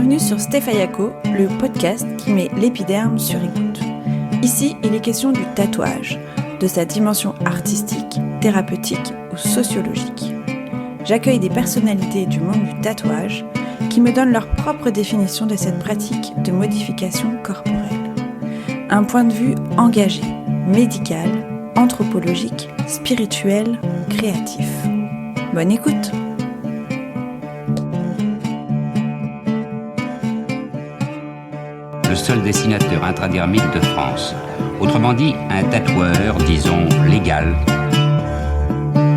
Bienvenue sur Stéphayako, le podcast qui met l'épiderme sur écoute. Ici, il est question du tatouage, de sa dimension artistique, thérapeutique ou sociologique. J'accueille des personnalités du monde du tatouage qui me donnent leur propre définition de cette pratique de modification corporelle. Un point de vue engagé, médical, anthropologique, spirituel, créatif. Bonne écoute! Le seul dessinateur intradermique de France. Autrement dit, un tatoueur, disons, légal.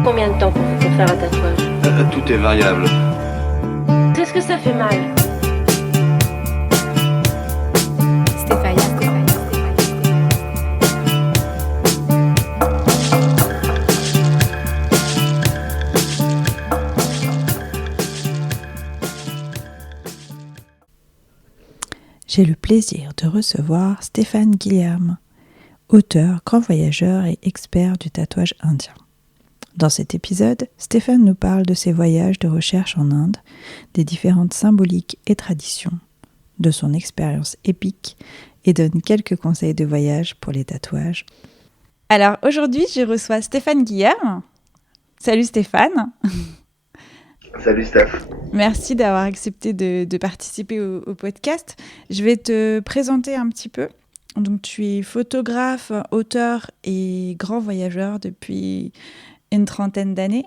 Combien de temps pour faire un tatouage? Tout est variable. Est-ce que ça fait mal? J'ai le plaisir de recevoir Stéphane Guillaume, auteur, grand voyageur et expert du tatouage indien. Dans cet épisode, Stéphane nous parle de ses voyages de recherche en Inde, des différentes symboliques et traditions, de son expérience épique et donne quelques conseils de voyage pour les tatouages. Alors aujourd'hui, je reçois Stéphane Guillaume. Salut Stéphane. Salut Steph. Merci d'avoir accepté de participer au podcast. Je vais te présenter un petit peu. Donc, tu es photographe, auteur et grand voyageur depuis une trentaine d'années.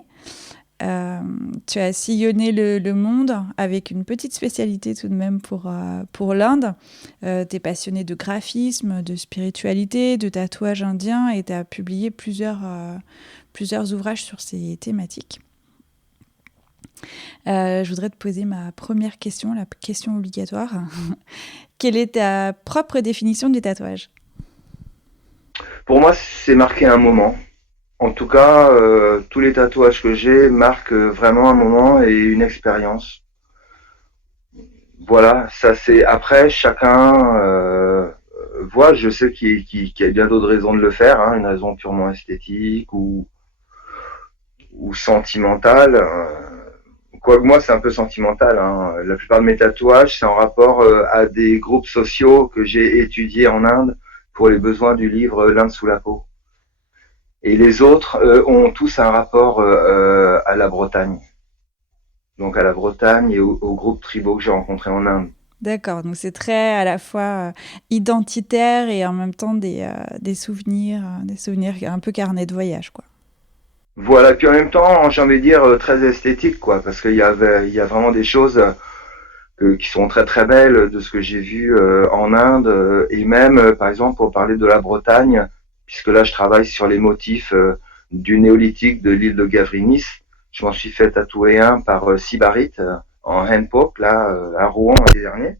Tu as sillonné le monde avec une petite spécialité tout de même pour l'Inde. Tu es passionné de graphisme, de spiritualité, de tatouage indien et tu as publié plusieurs ouvrages sur ces thématiques. Je voudrais te poser ma première question, la question obligatoire. Quelle est ta propre définition du tatouage? Pour moi, c'est marquer un moment. En tout cas, tous les tatouages que j'ai marquent vraiment un moment et une expérience. Voilà, ça c'est... Après, chacun voit, je sais qu'il y a bien d'autres raisons de le faire, une raison purement esthétique ou sentimentale. Quoique moi, c'est un peu sentimental. La plupart de mes tatouages, c'est en rapport à des groupes sociaux que j'ai étudiés en Inde pour les besoins du livre L'Inde sous la peau. Et les autres ont tous un rapport à la Bretagne. Donc à la Bretagne et aux groupes tribaux que j'ai rencontrés en Inde. D'accord, donc c'est très à la fois identitaire et en même temps des souvenirs un peu carnet de voyage, quoi. Voilà, puis en même temps, j'ai envie de dire très esthétique, quoi, parce qu'il y a vraiment des choses qui sont très très belles de ce que j'ai vu en Inde, et même, par exemple, pour parler de la Bretagne, puisque là je travaille sur les motifs du néolithique de l'île de Gavrinis. Je m'en suis fait tatouer un par Sibarit en handpoke, là, à Rouen l'année dernière.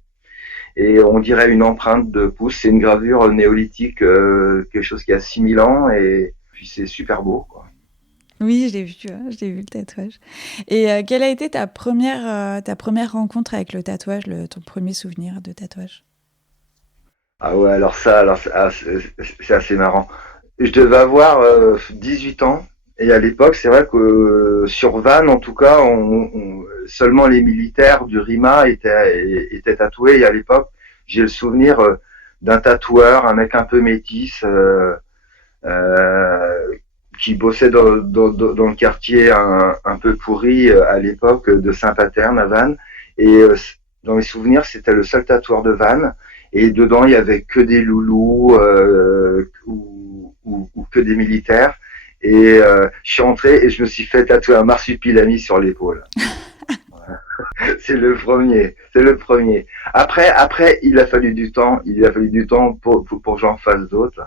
Et on dirait une empreinte de pouce, c'est une gravure néolithique, quelque chose qui a 6000 ans, et puis c'est super beau, quoi. Oui, je l'ai vu le tatouage. Et quelle a été ta première rencontre avec le tatouage, ton premier souvenir de tatouage? Ah ouais, alors c'est assez marrant. Je devais avoir 18 ans, et à l'époque, c'est vrai que sur Vannes, en tout cas, seulement les militaires du RIMA étaient tatoués, et à l'époque, j'ai le souvenir d'un tatoueur, un mec un peu métis, qui bossait dans le quartier un peu pourri à l'époque de Saint-Paterne à Vannes. Et dans mes souvenirs, c'était le seul tatoueur de Vannes. Et dedans, il y avait que des loulous ou que des militaires. Et je suis rentré et je me suis fait tatouer un marsupilami sur l'épaule. C'est le premier. Après, il a fallu du temps pour que j'en fasse d'autres.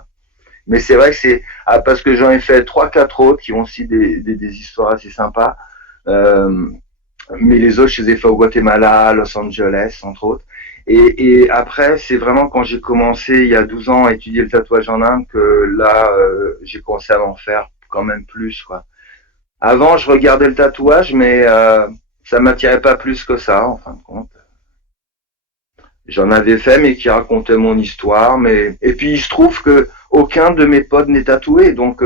Mais c'est vrai que c'est parce que j'en ai fait 3-4 autres qui ont aussi des histoires assez sympas. Mais les autres, je les ai fait au Guatemala, à Los Angeles, entre autres. Et après, c'est vraiment quand j'ai commencé il y a 12 ans à étudier le tatouage en Inde que là, j'ai commencé à m'en faire quand même plus, quoi. Avant, je regardais le tatouage, mais ça m'attirait pas plus que ça, en fin de compte. J'en avais fait, mais qui racontait mon histoire. Et puis, il se trouve que aucun de mes potes n'est tatoué, donc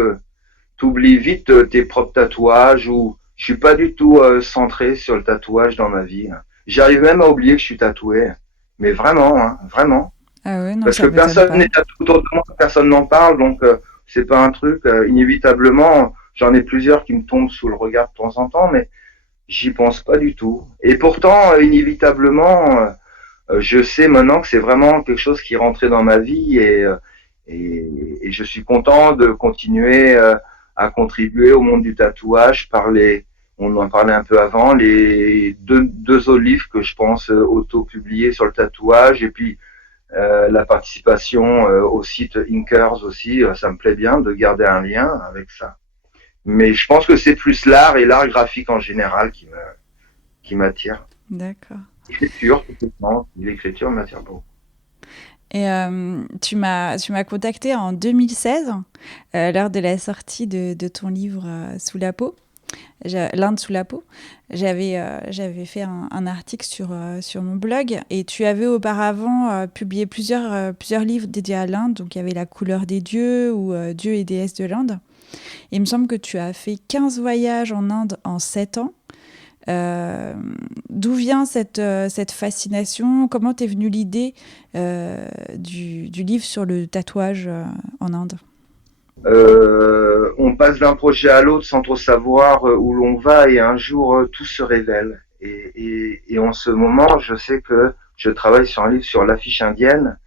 t'oublies vite tes propres tatouages. Ou je suis pas du tout centré sur le tatouage dans ma vie. J'arrive même à oublier que je suis tatoué. Mais vraiment, hein, vraiment. Ah ouais, non, Parce ça que m'étonne personne pas. n'est tatoué autour de moi, personne n'en parle, donc c'est pas un truc. Inévitablement, j'en ai plusieurs qui me tombent sous le regard de temps en temps, mais j'y pense pas du tout. Et pourtant, inévitablement, je sais maintenant que c'est vraiment quelque chose qui est rentré dans ma vie et je suis content de continuer à contribuer au monde du tatouage par on en parlait un peu avant, les deux autres livres que je pense auto-publiés sur le tatouage et puis la participation au site Inkers aussi, ça me plaît bien de garder un lien avec ça. Mais je pense que c'est plus l'art et l'art graphique en général qui m'attire. D'accord. L'écriture, complètement. L'écriture m'attire beaucoup. Et tu m'as contacté en 2016, lors de la sortie de ton livre Sous la peau, l'Inde sous la peau. J'avais fait un article sur mon blog et tu avais auparavant publié plusieurs livres dédiés à l'Inde. Donc il y avait La couleur des dieux ou Dieux et déesses de l'Inde. Et il me semble que tu as fait 15 voyages en Inde en 7 ans. D'où vient cette fascination? Comment t'es venue l'idée du livre sur le tatouage en Inde? On passe d'un projet à l'autre sans trop savoir où l'on va et un jour tout se révèle. Et en ce moment, je sais que je travaille sur un livre sur l'affiche indienne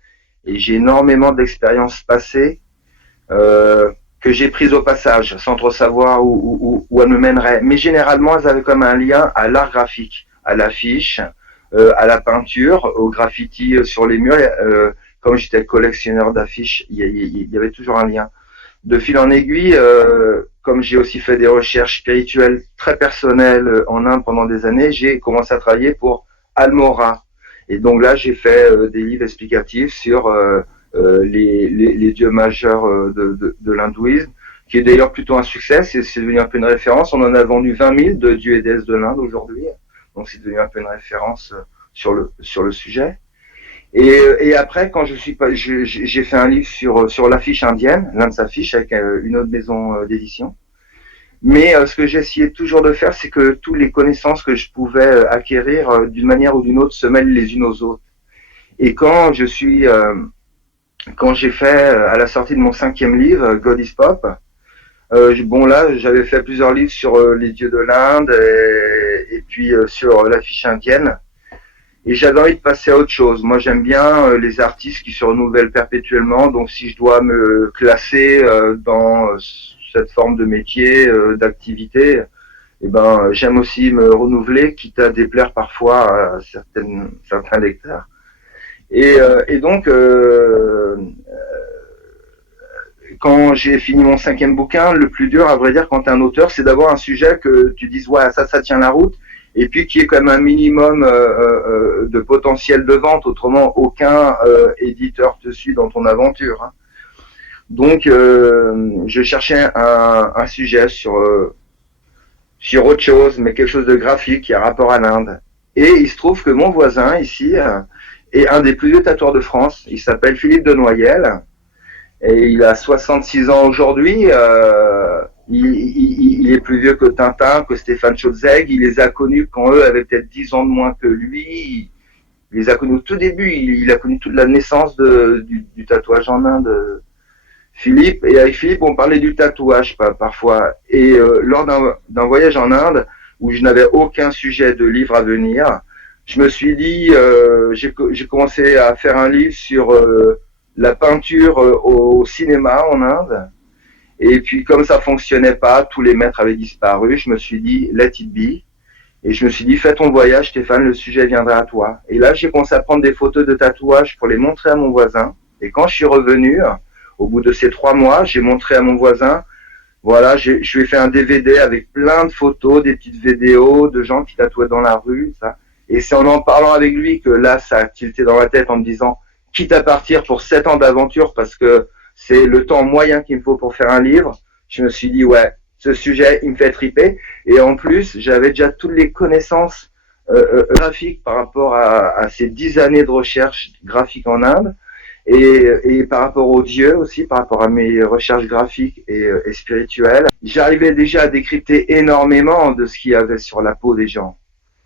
et j'ai énormément d'expériences passées que j'ai prises au passage sans trop savoir où elles me mèneraient. Mais généralement, elles avaient comme un lien à l'art graphique, à l'affiche, à la peinture, au graffiti sur les murs. Comme j'étais collectionneur d'affiches, il y avait toujours un lien. De fil en aiguille, comme j'ai aussi fait des recherches spirituelles très personnelles en Inde pendant des années, j'ai commencé à travailler pour Almora. Et donc là, j'ai fait des livres explicatifs sur les dieux majeurs de l'hindouisme, qui est d'ailleurs plutôt un succès. C'est devenu un peu une référence. On en a vendu 20 000 de dieux et déesses de l'Inde aujourd'hui. Donc c'est devenu un peu une référence sur le sujet. Et après, quand j'ai fait un livre sur l'affiche indienne, l'Inde s'affiche avec une autre maison d'édition. Mais ce que j'ai essayé toujours de faire, c'est que toutes les connaissances que je pouvais acquérir d'une manière ou d'une autre se mêlent les unes aux autres. Et quand j'ai fait à la sortie de mon 5e livre, God is Pop, bon là, j'avais fait plusieurs livres sur les dieux de l'Inde et puis sur l'affiche indienne. Et j'avais envie de passer à autre chose. Moi, j'aime bien les artistes qui se renouvellent perpétuellement. Donc, si je dois me classer dans cette forme de métier, d'activité, eh ben, j'aime aussi me renouveler, quitte à déplaire parfois à certains lecteurs. Et donc, quand j'ai fini mon 5e bouquin, le plus dur, à vrai dire, quand t'es un auteur, c'est d'avoir un sujet que tu dises, ouais, ça tient la route, et puis qui est quand même un minimum de potentiel de vente, autrement aucun éditeur te suit dans ton aventure. Hein. Donc je cherchais un sujet sur autre chose, mais quelque chose de graphique qui a rapport à l'Inde. Et il se trouve que mon voisin ici est un des plus vieux tatoueurs de France. Il s'appelle Philippe de Noyelles et il a 66 ans aujourd'hui. Il est plus vieux que Tintin, que Stéphane Chaudzeg. Il les a connus quand eux avaient peut-être 10 ans de moins que lui. Il les a connus au tout début. Il a connu toute la naissance du tatouage en Inde. Philippe, et avec Philippe, on parlait du tatouage parfois. Et lors d'un voyage en Inde, où je n'avais aucun sujet de livre à venir, je me suis dit, j'ai commencé à faire un livre sur la peinture au cinéma en Inde. Et puis, comme ça fonctionnait pas, tous les maîtres avaient disparu, je me suis dit, let it be. Et je me suis dit, fais ton voyage, Stéphane, le sujet viendra à toi. Et là, j'ai commencé à prendre des photos de tatouages pour les montrer à mon voisin. Et quand je suis revenu, au bout de ces 3 mois, j'ai montré à mon voisin, voilà, je lui ai fait un DVD avec plein de photos, des petites vidéos de gens qui tatouaient dans la rue, ça. Et c'est en parlant avec lui que là, ça a tilté dans la tête en me disant, quitte à partir pour 7 ans d'aventure parce que c'est le temps moyen qu'il me faut pour faire un livre, je me suis dit, ouais, ce sujet, il me fait triper. Et en plus, j'avais déjà toutes les connaissances graphiques par rapport à ces 10 années de recherche graphique en Inde. Et par rapport aux dieux aussi, par rapport à mes recherches graphiques et spirituelles, j'arrivais déjà à décrypter énormément de ce qu'il y avait sur la peau des gens.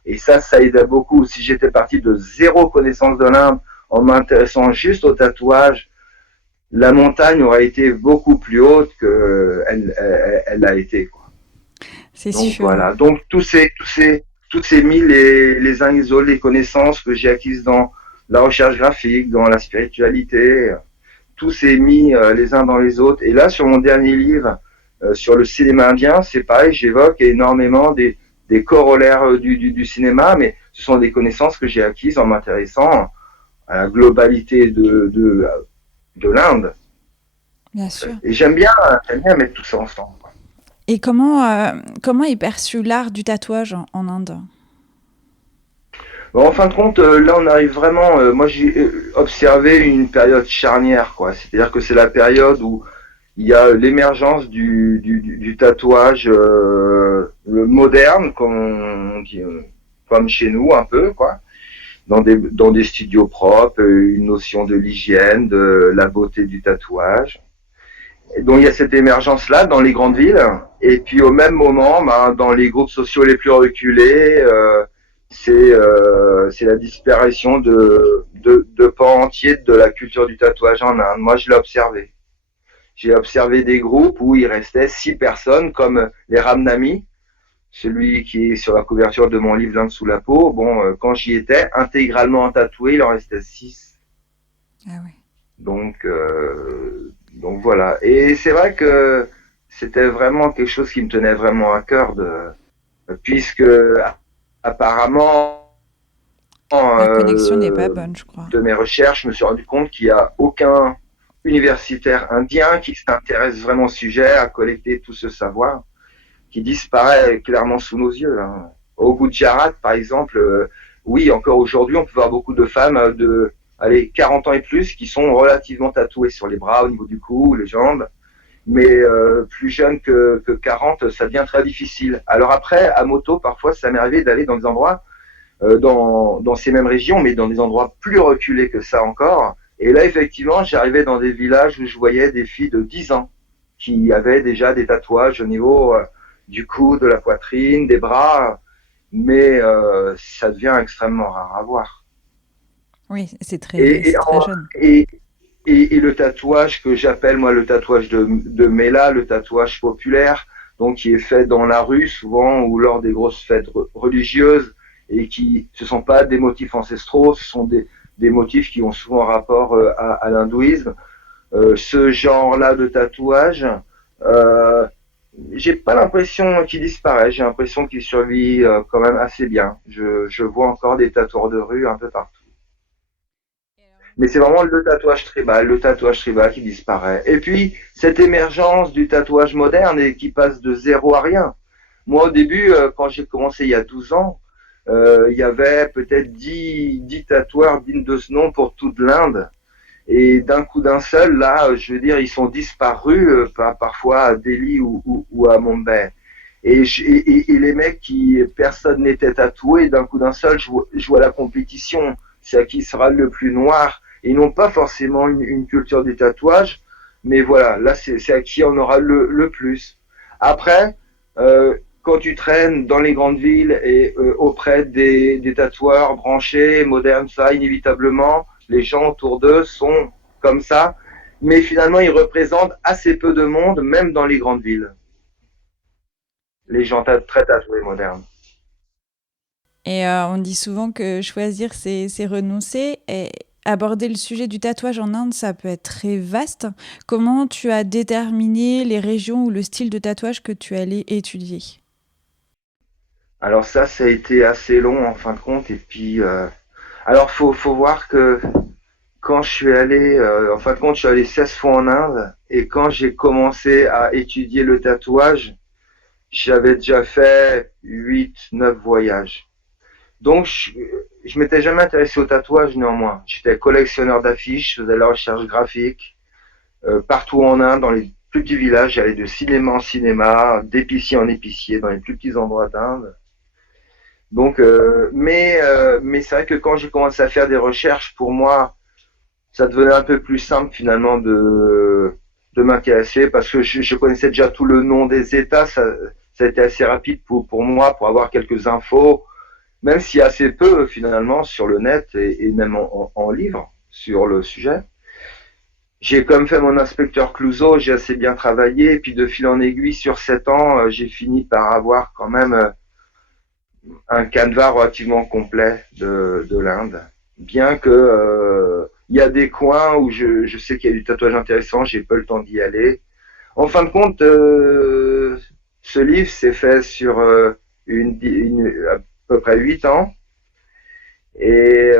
Et ça aidait beaucoup. Si j'étais parti de zéro connaissance de l'Inde en m'intéressant juste au tatouage, la montagne aurait été beaucoup plus haute qu'elle l'a été, quoi. C'est Donc sûr. voilà. Donc tous ces mis les uns les autres, les connaissances que j'ai acquises dans la recherche graphique, dans la spiritualité, tous ces mis les uns dans les autres. Et là, sur mon dernier livre, sur le cinéma indien, c'est pareil, j'évoque énormément des corollaires du cinéma, mais ce sont des connaissances que j'ai acquises en m'intéressant à la globalité de l'Inde. Bien sûr. Et j'aime bien mettre tout ça ensemble. Et comment est perçu l'art du tatouage en Inde? Bon, en fin de compte, là, on arrive vraiment. Moi, j'ai observé une période charnière, quoi. C'est-à-dire que c'est la période où il y a l'émergence du tatouage le moderne, comme chez nous, un peu, quoi. Dans des studios propres, une notion de l'hygiène, de la beauté du tatouage. Et donc il y a cette émergence-là dans les grandes villes, et puis au même moment, dans les groupes sociaux les plus reculés, c'est la disparition de pans entiers de la culture du tatouage en Inde. Moi, je l'ai observé. J'ai observé des groupes où il restait 6 personnes, comme les Ramnami, celui qui est sur la couverture de mon livre L'Inde sous la peau. Bon, quand j'y étais, intégralement tatoué, il en restait 6. Ah oui. Donc voilà. Et c'est vrai que c'était vraiment quelque chose qui me tenait vraiment à cœur, puisque apparemment La connexion n'est pas bonne, je crois. de mes recherches, je me suis rendu compte qu'il n'y a aucun universitaire indien qui s'intéresse vraiment au sujet, à collecter tout ce savoir, qui disparaît clairement sous nos yeux. Hein. Au Gujarat, par exemple, oui, encore aujourd'hui, on peut voir beaucoup de femmes de 40 ans et plus qui sont relativement tatouées sur les bras, au niveau du cou, les jambes. Mais plus jeunes que 40, ça devient très difficile. Alors après, à moto, parfois, ça m'est arrivé d'aller dans des endroits, dans ces mêmes régions, mais dans des endroits plus reculés que ça encore. Et là, effectivement, j'arrivais dans des villages où je voyais des filles de 10 ans qui avaient déjà des tatouages au niveau du cou, de la poitrine, des bras, mais ça devient extrêmement rare à voir. Oui, c'est très jeune. Et le tatouage que j'appelle moi le tatouage de Mela, le tatouage populaire, donc qui est fait dans la rue souvent ou lors des grosses fêtes religieuses, et ce sont pas des motifs ancestraux, ce sont des motifs qui ont souvent rapport à l'hindouisme. Ce genre-là de tatouage, j'ai pas l'impression qu'il disparaît, j'ai l'impression qu'il survit quand même assez bien. Je vois encore des tatoueurs de rue un peu partout. Mais c'est vraiment le tatouage tribal qui disparaît. Et puis, cette émergence du tatouage moderne et qui passe de zéro à rien. Moi, au début, quand j'ai commencé il y a 12 ans, il y avait peut-être 10 tatoueurs dignes de ce nom pour toute l'Inde. Et d'un coup d'un seul, là, je veux dire, ils sont disparus, parfois à Delhi ou à Mumbai. Et les mecs personne n'était tatoué, d'un coup d'un seul, je vois la compétition. C'est à qui sera le plus noir. Ils n'ont pas forcément une culture du tatouage, mais voilà, là, c'est à qui on aura le plus. Après, quand tu traînes dans les grandes villes et auprès des tatoueurs branchés, modernes, ça, inévitablement, les gens autour d'eux sont comme ça, mais finalement, ils représentent assez peu de monde, même dans les grandes villes. Les gens très tatoués modernes. Et on dit souvent que choisir, c'est renoncer. Et aborder le sujet du tatouage en Inde, ça peut être très vaste. Comment tu as déterminé les régions ou le style de tatouage que tu allais étudier? Alors ça a été assez long en fin de compte. Et puis, alors faut voir que quand je suis allé, en fin de compte, je suis allé 16 fois en Inde. Et quand j'ai commencé à étudier le tatouage, j'avais déjà fait 8-9 voyages. Donc, je m'étais jamais intéressé au tatouage néanmoins. J'étais collectionneur d'affiches, je faisais la recherche graphique. Partout en Inde, dans les plus petits villages, j'allais de cinéma en cinéma, d'épicier en épicier, dans les plus petits endroits d'Inde. Donc, mais c'est vrai que quand j'ai commencé à faire des recherches, pour moi, ça devenait un peu plus simple finalement de m'intéresser parce que je connaissais déjà tout le nom des États. Ça a été assez rapide pour moi, pour avoir quelques infos. même s'il y a assez peu finalement sur le net et même en livre sur le sujet. J'ai comme fait mon inspecteur Clouseau, j'ai assez bien travaillé, et puis de fil en aiguille, sur 7 ans, j'ai fini par avoir quand même un canevas relativement complet de l'Inde. Bien que il y a des coins où je sais qu'il y a du tatouage intéressant, j'ai pas le temps d'y aller. En fin de compte, ce livre s'est fait sur à peu près 8 ans. Et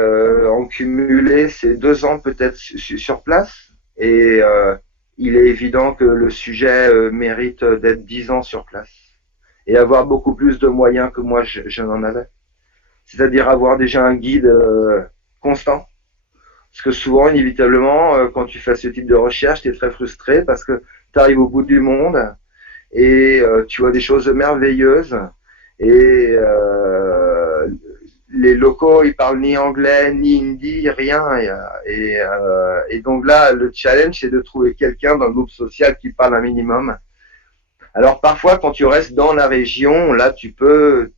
en cumulé, c'est 2 ans peut-être sur place. Et il est évident que le sujet mérite d'être 10 ans sur place. Et avoir beaucoup plus de moyens que moi je n'en avais. C'est-à-dire avoir déjà un guide constant. Parce que souvent, inévitablement, quand tu fais ce type de recherche, tu es très frustré parce que tu arrives au bout du monde et tu vois des choses merveilleuses. Et les locaux, ils parlent ni anglais, ni hindi, rien. Et donc là, le challenge, c'est de trouver quelqu'un dans le groupe social qui parle un minimum. Alors parfois, quand tu restes dans la région, là, tu peux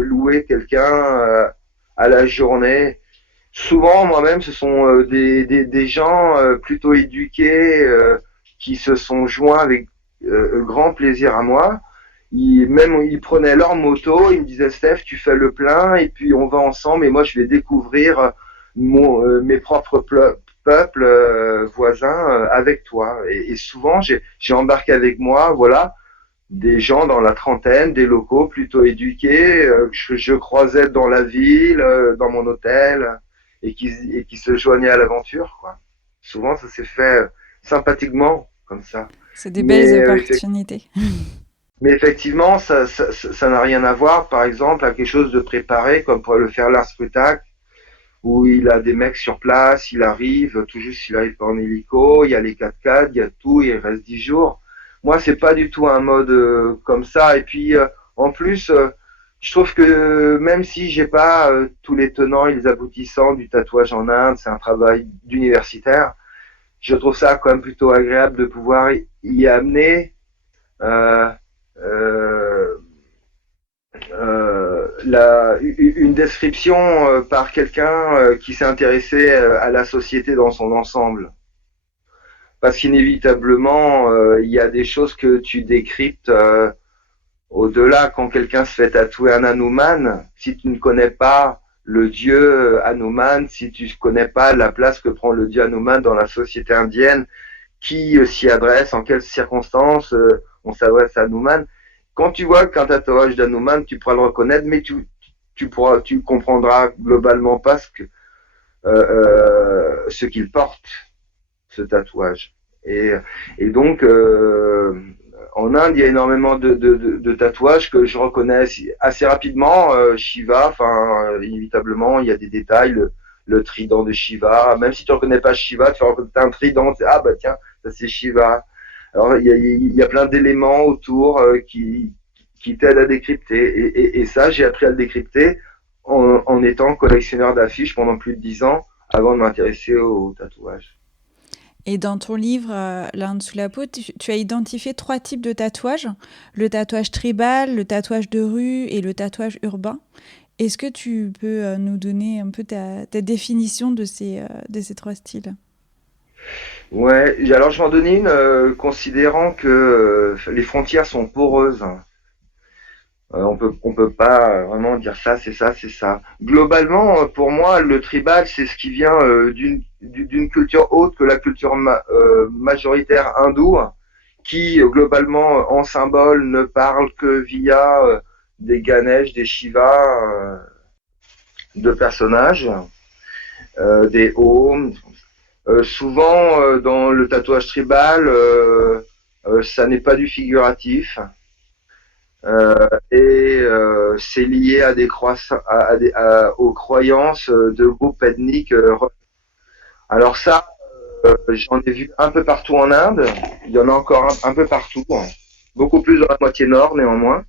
louer quelqu'un à la journée. Souvent, moi-même, ce sont des gens plutôt éduqués qui se sont joints avec grand plaisir à moi. Ils prenaient leur moto, ils me disaient Steph, tu fais le plein et puis on va ensemble et moi je vais découvrir mes propres peuples voisins avec toi. Et souvent j'ai embarqué avec moi, voilà, des gens dans la trentaine, des locaux plutôt éduqués que je croisais dans la ville, dans mon hôtel et qui se joignaient à l'aventure, quoi. Souvent ça s'est fait sympathiquement comme ça. C'est des belles opportunités. Mais effectivement, ça n'a rien à voir, par exemple, à quelque chose de préparé, comme pourrait le faire Lars Frutak, où il a des mecs sur place, il arrive, tout juste il arrive en hélico, il y a les 4x4, il y a tout, il reste 10 jours. Moi, c'est pas du tout un mode comme ça. Et puis, en plus, je trouve que même si j'ai pas tous les tenants et les aboutissants du tatouage en Inde, c'est un travail d'universitaire, je trouve ça quand même plutôt agréable de pouvoir y amener une description par quelqu'un qui s'est intéressé à la société dans son ensemble. Parce qu'inévitablement, il y a des choses que tu décryptes au-delà. Quand quelqu'un se fait tatouer un Hanuman, si tu ne connais pas le dieu Hanuman, si tu ne connais pas la place que prend le dieu Hanuman dans la société indienne, qui s'y adresse, en quelles circonstances on s'adresse à Hanuman. Quand tu vois qu'un tatouage d'Hanuman, tu pourras le reconnaître, mais tu comprendras globalement pas ce qu'il porte, ce tatouage. Et donc, en Inde, il y a énormément de tatouages que je reconnais assez rapidement. Shiva, enfin, inévitablement, il y a des détails, le trident de Shiva. Même si tu reconnais pas Shiva, tu reconnais un trident, tu dis, ah bah tiens, ça c'est Shiva. Alors il y a plein d'éléments autour qui t'aident à décrypter. Et ça, j'ai appris à le décrypter en étant collectionneur d'affiches pendant plus de 10 ans avant de m'intéresser au tatouage. Et dans ton livre, L'Inde sous la peau, tu as identifié 3 types de tatouages. Le tatouage tribal, le tatouage de rue et le tatouage urbain. Est-ce que tu peux nous donner un peu ta définition de ces 3 styles ? Ouais, alors je vais en donner une considérant que les frontières sont poreuses. On peut pas vraiment dire ça, c'est ça, c'est ça. Globalement, pour moi, le tribal, c'est ce qui vient d'une culture autre que la culture majoritaire hindoue, qui globalement, en symbole, ne parle que via des Ganesh, des Shiva, de personnages, des Om. Souvent, dans le tatouage tribal, ça n'est pas du figuratif. C'est lié à aux croyances de groupes ethniques. Alors ça, j'en ai vu un peu partout en Inde. Il y en a encore un peu partout, hein. Beaucoup plus dans la moitié nord néanmoins.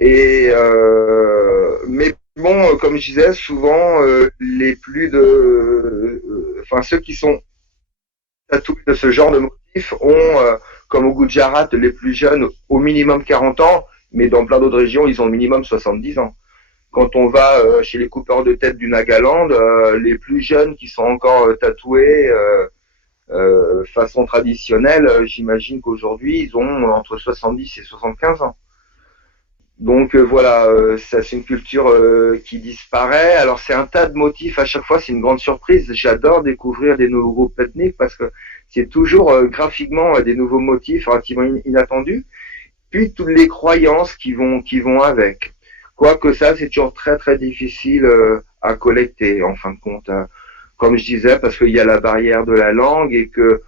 Mais bon, comme je disais, souvent ceux qui sont tatoués de ce genre de motifs ont comme au Gujarat, les plus jeunes, au minimum 40 ans, mais dans plein d'autres régions, ils ont au minimum 70 ans. quand on va chez les coupeurs de tête du Nagaland, les plus jeunes qui sont encore tatoués façon traditionnelle, j'imagine qu'aujourd'hui, ils ont entre 70 et 75 ans. Donc voilà, ça c'est une culture qui disparaît. Alors c'est un tas de motifs à chaque fois, c'est une grande surprise. J'adore découvrir des nouveaux groupes ethniques parce que c'est toujours graphiquement des nouveaux motifs relativement inattendus. Puis toutes les croyances qui vont avec. Quoique ça, c'est toujours très très difficile à collecter en fin de compte. Hein. Comme je disais, parce qu'il y a la barrière de la langue et que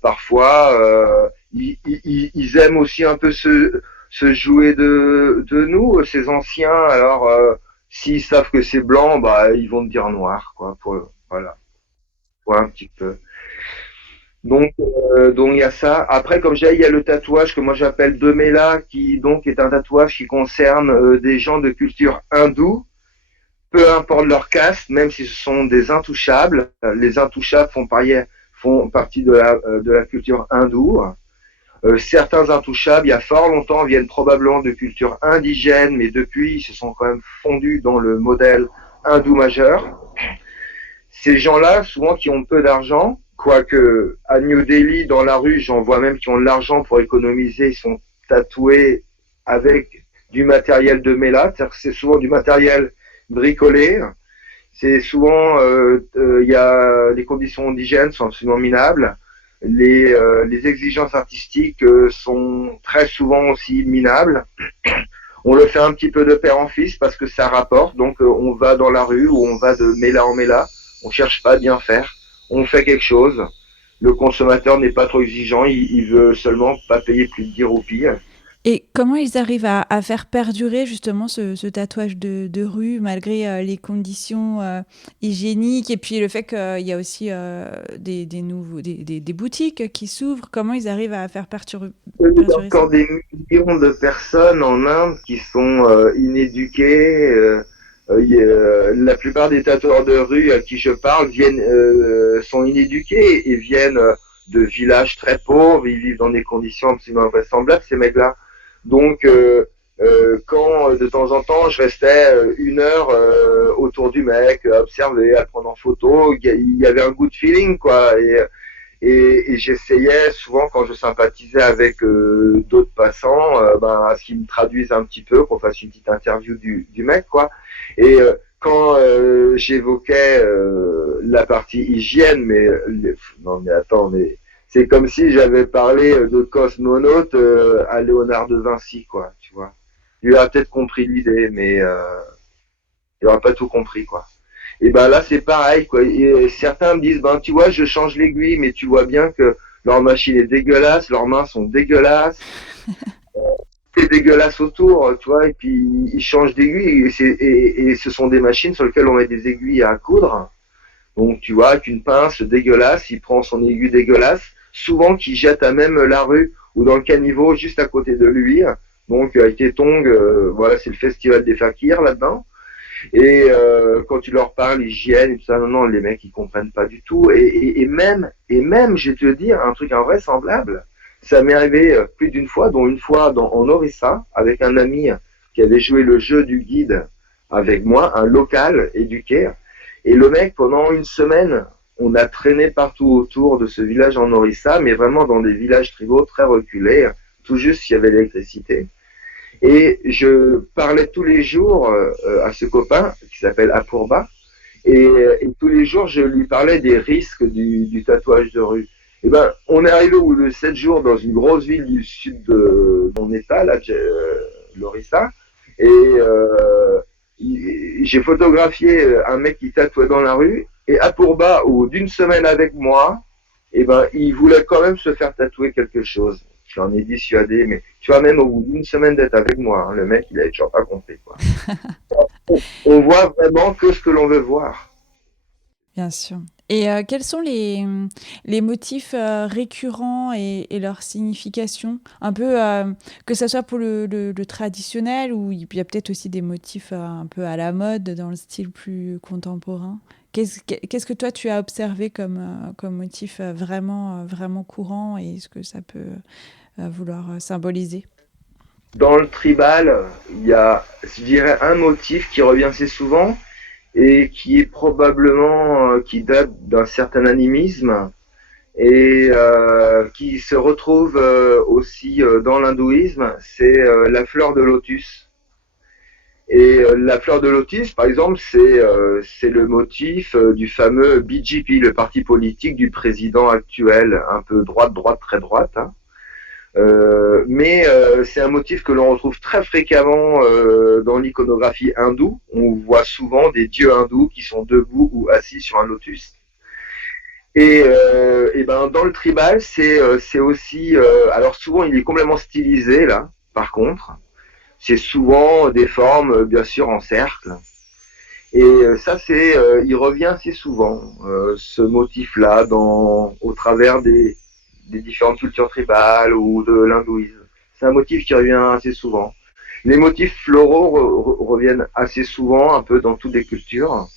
parfois ils aiment aussi un peu se jouer de nous, ces anciens. Alors s'ils savent que c'est blanc, bah ils vont te dire noir, quoi. Voilà, pour un petit peu. Donc il y a ça. Après, comme j'ai, il y a le tatouage que moi j'appelle Demela, qui donc est un tatouage qui concerne des gens de culture hindoue, peu importe leur caste, même si ce sont des intouchables. Les intouchables font partie de la culture hindoue. Certains intouchables, il y a fort longtemps, viennent probablement de culture indigène, mais depuis, ils se sont quand même fondus dans le modèle hindou majeur. Ces gens-là, souvent qui ont peu d'argent, quoique à New Delhi, dans la rue, j'en vois même qui ont de l'argent pour économiser, ils sont tatoués avec du matériel de méla, c'est-à-dire que c'est souvent du matériel bricolé. C'est souvent, il y a les conditions indigènes sont absolument minables. Les exigences artistiques sont très souvent aussi minables. On le fait un petit peu de père en fils parce que ça rapporte. Donc on va dans la rue ou on va de méla en méla. On cherche pas à bien faire. On fait quelque chose. Le consommateur n'est pas trop exigeant. Il veut seulement pas payer plus de 10 roupies. Et comment ils arrivent à faire perdurer justement ce tatouage de rue malgré les conditions hygiéniques et puis le fait qu'il y a aussi des boutiques qui s'ouvrent? Comment ils arrivent à faire Il y a perdurer ça? encore des millions de personnes en Inde qui sont inéduquées. La plupart des tatoueurs de rue à qui je parle sont inéduqués et viennent de villages très pauvres. Ils vivent dans des conditions absolument invraisemblables, ces mecs-là. Donc, quand de temps en temps je restais 1 heure autour du mec, à observer, à le prendre en photo, il y avait un good feeling, quoi. Et j'essayais souvent quand je sympathisais avec d'autres passants, à ce qu'ils me traduisent un petit peu, qu'on fasse une petite interview du mec, quoi. Et quand j'évoquais la partie hygiène, non mais attends, mais c'est comme si j'avais parlé de cosmonaute à Léonard de Vinci, quoi, tu vois. Il a peut-être compris l'idée, mais il n'aura pas tout compris, quoi. Et ben là, c'est pareil, quoi. Et certains me disent, tu vois, je change l'aiguille, mais tu vois bien que leur machine est dégueulasse, leurs mains sont dégueulasses, c'est dégueulasse autour, tu vois, et puis ils changent d'aiguille, et ce sont des machines sur lesquelles on met des aiguilles à coudre. Donc, tu vois, avec une pince dégueulasse, il prend son aiguille dégueulasse, souvent qu'il jette à même la rue ou dans le caniveau juste à côté de lui. Donc, avec les tongs, voilà, c'est le festival des fakirs là-dedans. Et quand tu leur parles hygiène et tout ça, non, les mecs ils comprennent pas du tout. Et même, je vais te dire un truc invraisemblable. Ça m'est arrivé plus d'une fois, dont une fois en Orissa avec un ami qui avait joué le jeu du guide avec moi, un local éduqué. Et le mec, pendant une semaine, on a traîné partout autour de ce village en Orissa, mais vraiment dans des villages tribaux très reculés, tout juste s'il y avait l'électricité. Et je parlais tous les jours à ce copain qui s'appelle Apurba, et tous les jours je lui parlais des risques du tatouage de rue. Et ben, on est arrivé au bout de 7 jours dans une grosse ville du sud de mon état, là, l'Orissa, et j'ai photographié un mec qui tatouait dans la rue, et Apurba, au bout d'une semaine avec moi, et ben, il voulait quand même se faire tatouer quelque chose. J'en ai dissuadé, mais tu vois, même au bout d'une semaine d'être avec moi, le mec, il avait toujours pas compris, quoi. On voit vraiment que ce que l'on veut voir. Bien sûr. Et quels sont les motifs récurrents et leur signification? Un peu, que ça soit pour le traditionnel ou il y a peut-être aussi des motifs un peu à la mode dans le style plus contemporain. Qu'est-ce que toi tu as observé comme motif vraiment courant et ce que ça peut vouloir symboliser? Dans le tribal, il y a, je dirais, un motif qui revient assez souvent et qui est probablement, qui date d'un certain animisme et qui se retrouve aussi dans l'hindouisme, c'est la fleur de lotus. Et la fleur de lotus, par exemple, c'est le motif du fameux BJP, le parti politique du président actuel, un peu droite, très droite. Hein. Mais c'est un motif que l'on retrouve très fréquemment dans l'iconographie hindoue. On voit souvent des dieux hindous qui sont debout ou assis sur un lotus. Et ben dans le tribal, c'est aussi alors souvent il est complètement stylisé là. Par contre, c'est souvent des formes bien sûr en cercle. Et ça il revient assez souvent ce motif-là au travers des différentes cultures tribales ou de l'hindouisme. C'est un motif qui revient assez souvent. Les motifs floraux reviennent assez souvent, un peu dans toutes les cultures.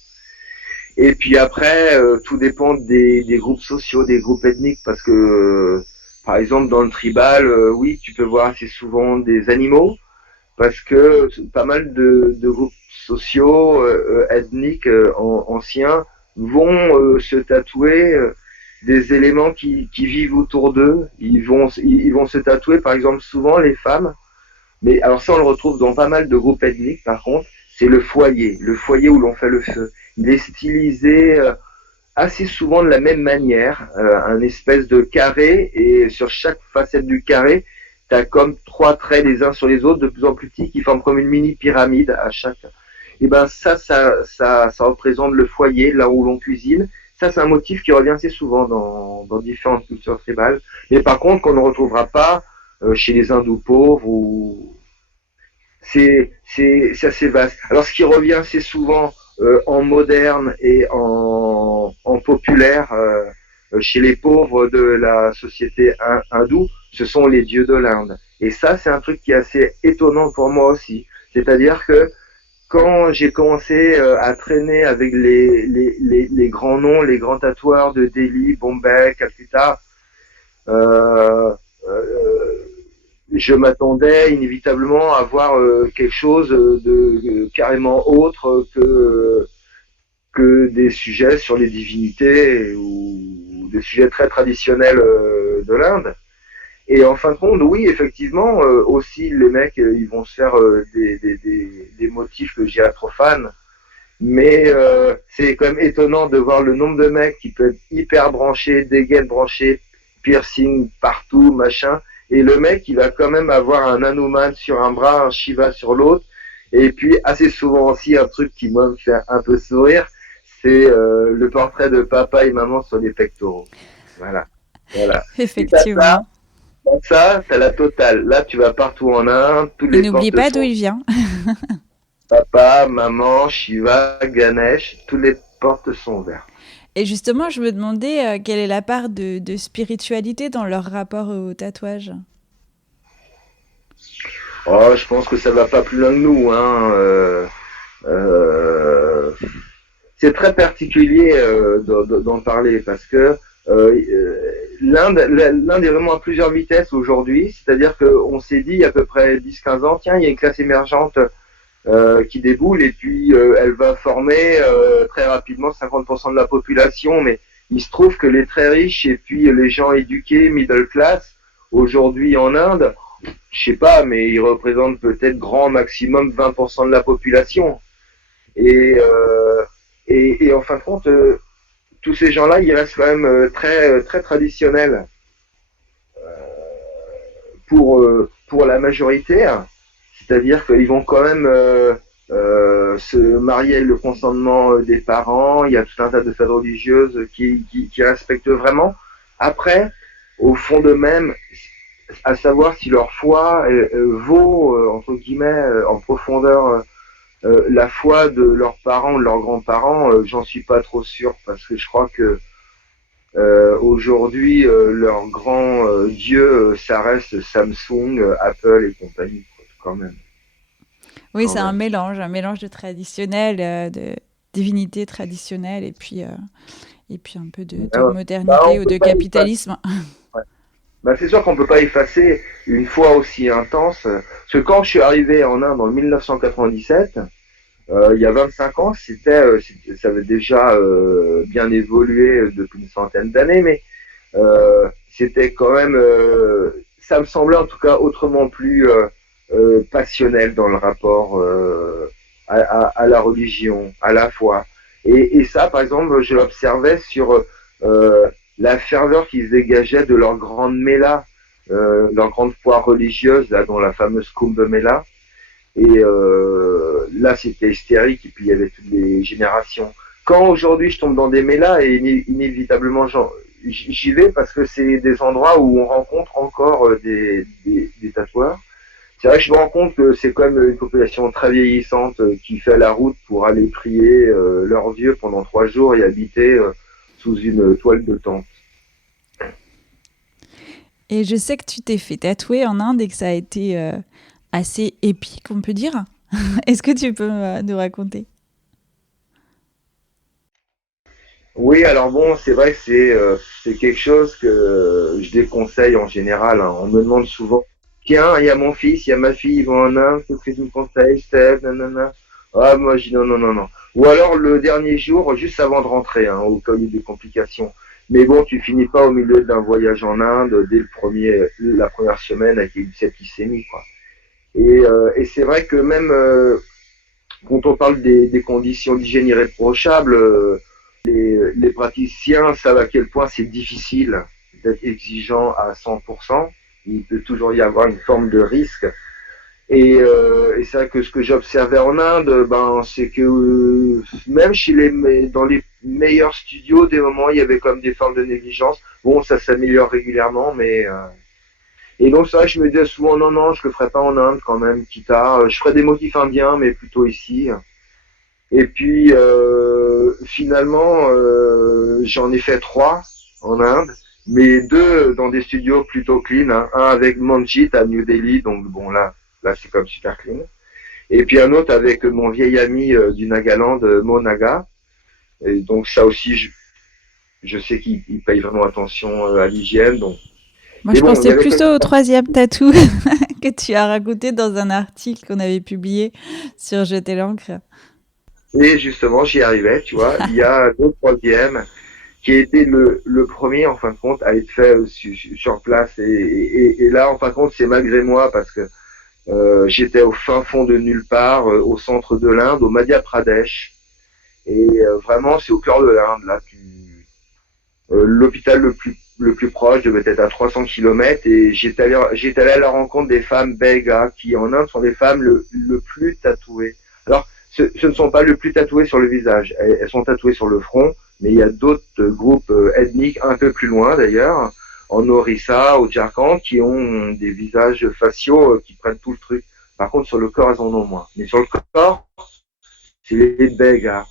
Et puis après, tout dépend des groupes sociaux, des groupes ethniques, parce que, par exemple, dans le tribal, oui, tu peux voir assez souvent des animaux, parce que pas mal de groupes sociaux, ethniques, anciens, vont se tatouer des éléments qui vivent autour d'eux. Ils vont se tatouer, par exemple, souvent les femmes. Mais alors ça, on le retrouve dans pas mal de groupes ethniques, par contre, c'est le foyer où l'on fait le feu. Il est stylisé assez souvent de la même manière, un espèce de carré, et sur chaque facette du carré, tu as comme 3 traits les uns sur les autres, de plus en plus petits, qui forment comme une mini pyramide à chaque. Et ben ça représente le foyer, là où l'on cuisine. Ça, c'est un motif qui revient assez souvent dans différentes cultures tribales. Mais par contre, qu'on ne retrouvera pas chez les hindous pauvres ou c'est assez vaste. Alors, ce qui revient assez souvent en moderne et en populaire chez les pauvres de la société hindoue, ce sont les dieux de l'Inde. Et ça, c'est un truc qui est assez étonnant pour moi aussi. C'est-à-dire que quand j'ai commencé à traîner avec les grands noms, les grands tatoueurs de Delhi, Bombay, Calcutta, euh, euh, je m'attendais inévitablement à voir quelque chose de carrément autre que des sujets sur les divinités ou des sujets très traditionnels de l'Inde. Et en fin de compte, oui, effectivement, aussi les mecs, ils vont se faire des motifs que j'ai profanes. Mais c'est quand même étonnant de voir le nombre de mecs qui peuvent être hyper branchés, dégaines branchés, piercing partout, machin. Et le mec, il va quand même avoir un Hanuman sur un bras, un Shiva sur l'autre. Et puis, assez souvent aussi, un truc qui, moi, me fait un peu sourire, c'est le portrait de papa et maman sur les pectoraux. Voilà. Voilà. Effectivement. Ça, t'as la totale. Là, tu vas partout en Inde. Et n'oublie pas d'où il vient. Papa, maman, Shiva, Ganesh, toutes les portes sont ouvertes. Et justement, je me demandais quelle est la part de spiritualité dans leur rapport au tatouage. Oh, je pense que ça va pas plus loin que nous. Hein. C'est très particulier d'en parler parce que l'Inde est vraiment à plusieurs vitesses aujourd'hui. C'est-à-dire qu'on s'est dit il y a à peu près 10-15 ans, tiens, il y a une classe émergente qui déboule et puis elle va former très rapidement 50% de la population. Mais il se trouve que les très riches et puis les gens éduqués, middle class, aujourd'hui en Inde, je sais pas, mais ils représentent peut-être grand maximum 20% de la population. Et en fin de compte, tous ces gens-là, ils restent quand même très traditionnels pour la majorité. Hein. C'est-à-dire qu'ils vont quand même se marier avec le consentement des parents. Il y a tout un tas de fêtes religieuses qui respectent vraiment. Après, au fond d'eux-mêmes, à savoir si leur foi vaut, entre guillemets, en profondeur la foi de leurs parents ou de leurs grands-parents, j'en suis pas trop sûr parce que je crois que aujourd'hui leur grand dieu ça reste Samsung, Apple et compagnie quand même. Oui, c'est un mélange de traditionnel, de divinité traditionnelle et puis un peu de modernité ou de capitalisme. Ouais. Bah, c'est sûr qu'on peut pas effacer une fois aussi intense. Parce que quand je suis arrivé en Inde en 1997, il y a 25 ans, ça avait déjà bien évolué depuis une centaine d'années, mais c'était quand même, ça me semblait en tout cas autrement plus passionnel dans le rapport à la religion, à la foi. Et ça, par exemple, je l'observais sur la ferveur qui se dégageait de leur grande méla, leur grande foi religieuse, là, dont la fameuse Kumbh Mela. Et là, c'était hystérique, et puis il y avait toutes les générations. Quand aujourd'hui je tombe dans des mélas, et inévitablement j'y vais parce que c'est des endroits où on rencontre encore des tatoueurs. C'est vrai que je me rends compte que c'est quand même une population très vieillissante qui fait la route pour aller prier leurs dieux pendant 3 jours et habiter sous une toile de tente. Et je sais que tu t'es fait tatouer en Inde et que ça a été assez épique, on peut dire. Est-ce que tu peux nous raconter? Oui, alors bon, c'est vrai que c'est quelque chose que je déconseille en général, hein. On me demande souvent, tiens, il y a mon fils, il y a ma fille, ils vont en Inde, qu'est-ce que tu me conseilles, Steph, nanana. Ah, moi, je dis non, non, non, non. Ou alors le dernier jour, juste avant de rentrer, hein, au cas où il y a des complications. Mais bon, tu finis pas au milieu d'un voyage en Inde dès la première semaine avec une septicémie, quoi. Et c'est vrai que même quand on parle des conditions d'hygiène irréprochables, les praticiens savent à quel point c'est difficile d'être exigeant à 100%. Il peut toujours y avoir une forme de risque. Et c'est vrai que ce que j'observais en Inde, ben, c'est que même dans les meilleurs studios, des moments, il y avait comme des formes de négligence. Bon, ça s'améliore régulièrement, mais et donc ça, je me disais souvent non, non, je le ferai pas en Inde quand même, quitte à, je ferai des motifs indiens, mais plutôt ici. Et puis finalement, j'en ai fait 3 en Inde, mais 2 dans des studios plutôt clean, hein. Un avec Manjit à New Delhi, donc bon là c'est comme super clean. Et puis un autre avec mon vieil ami du Nagaland, Mo Naga. Et donc ça aussi, je sais qu'il paye vraiment attention à l'hygiène. Donc. Moi, Et je bon, pensais plutôt au 3e tatou que tu as raconté dans un article qu'on avait publié sur Jeter l'encre. Et justement, j'y arrivais, tu vois. Il y a le 3e qui a été le premier, en fin de compte, à être fait sur place. Et là, en fin de compte, c'est malgré moi, parce que j'étais au fin fond de nulle part, au centre de l'Inde, au Madhya Pradesh. Et vraiment, c'est au cœur de l'Inde, là. L'hôpital le plus proche devait être à 300 km, et j'étais allé à la rencontre des femmes Bega, qui en Inde sont les femmes le plus tatouées. Alors, ce ne sont pas le plus tatouées sur le visage, elles sont tatouées sur le front, mais il y a d'autres groupes ethniques un peu plus loin d'ailleurs, en Orissa, au Jharkhand, qui ont des visages faciaux qui prennent tout le truc. Par contre, sur le corps, elles en ont moins. Mais sur le corps, c'est les Bega.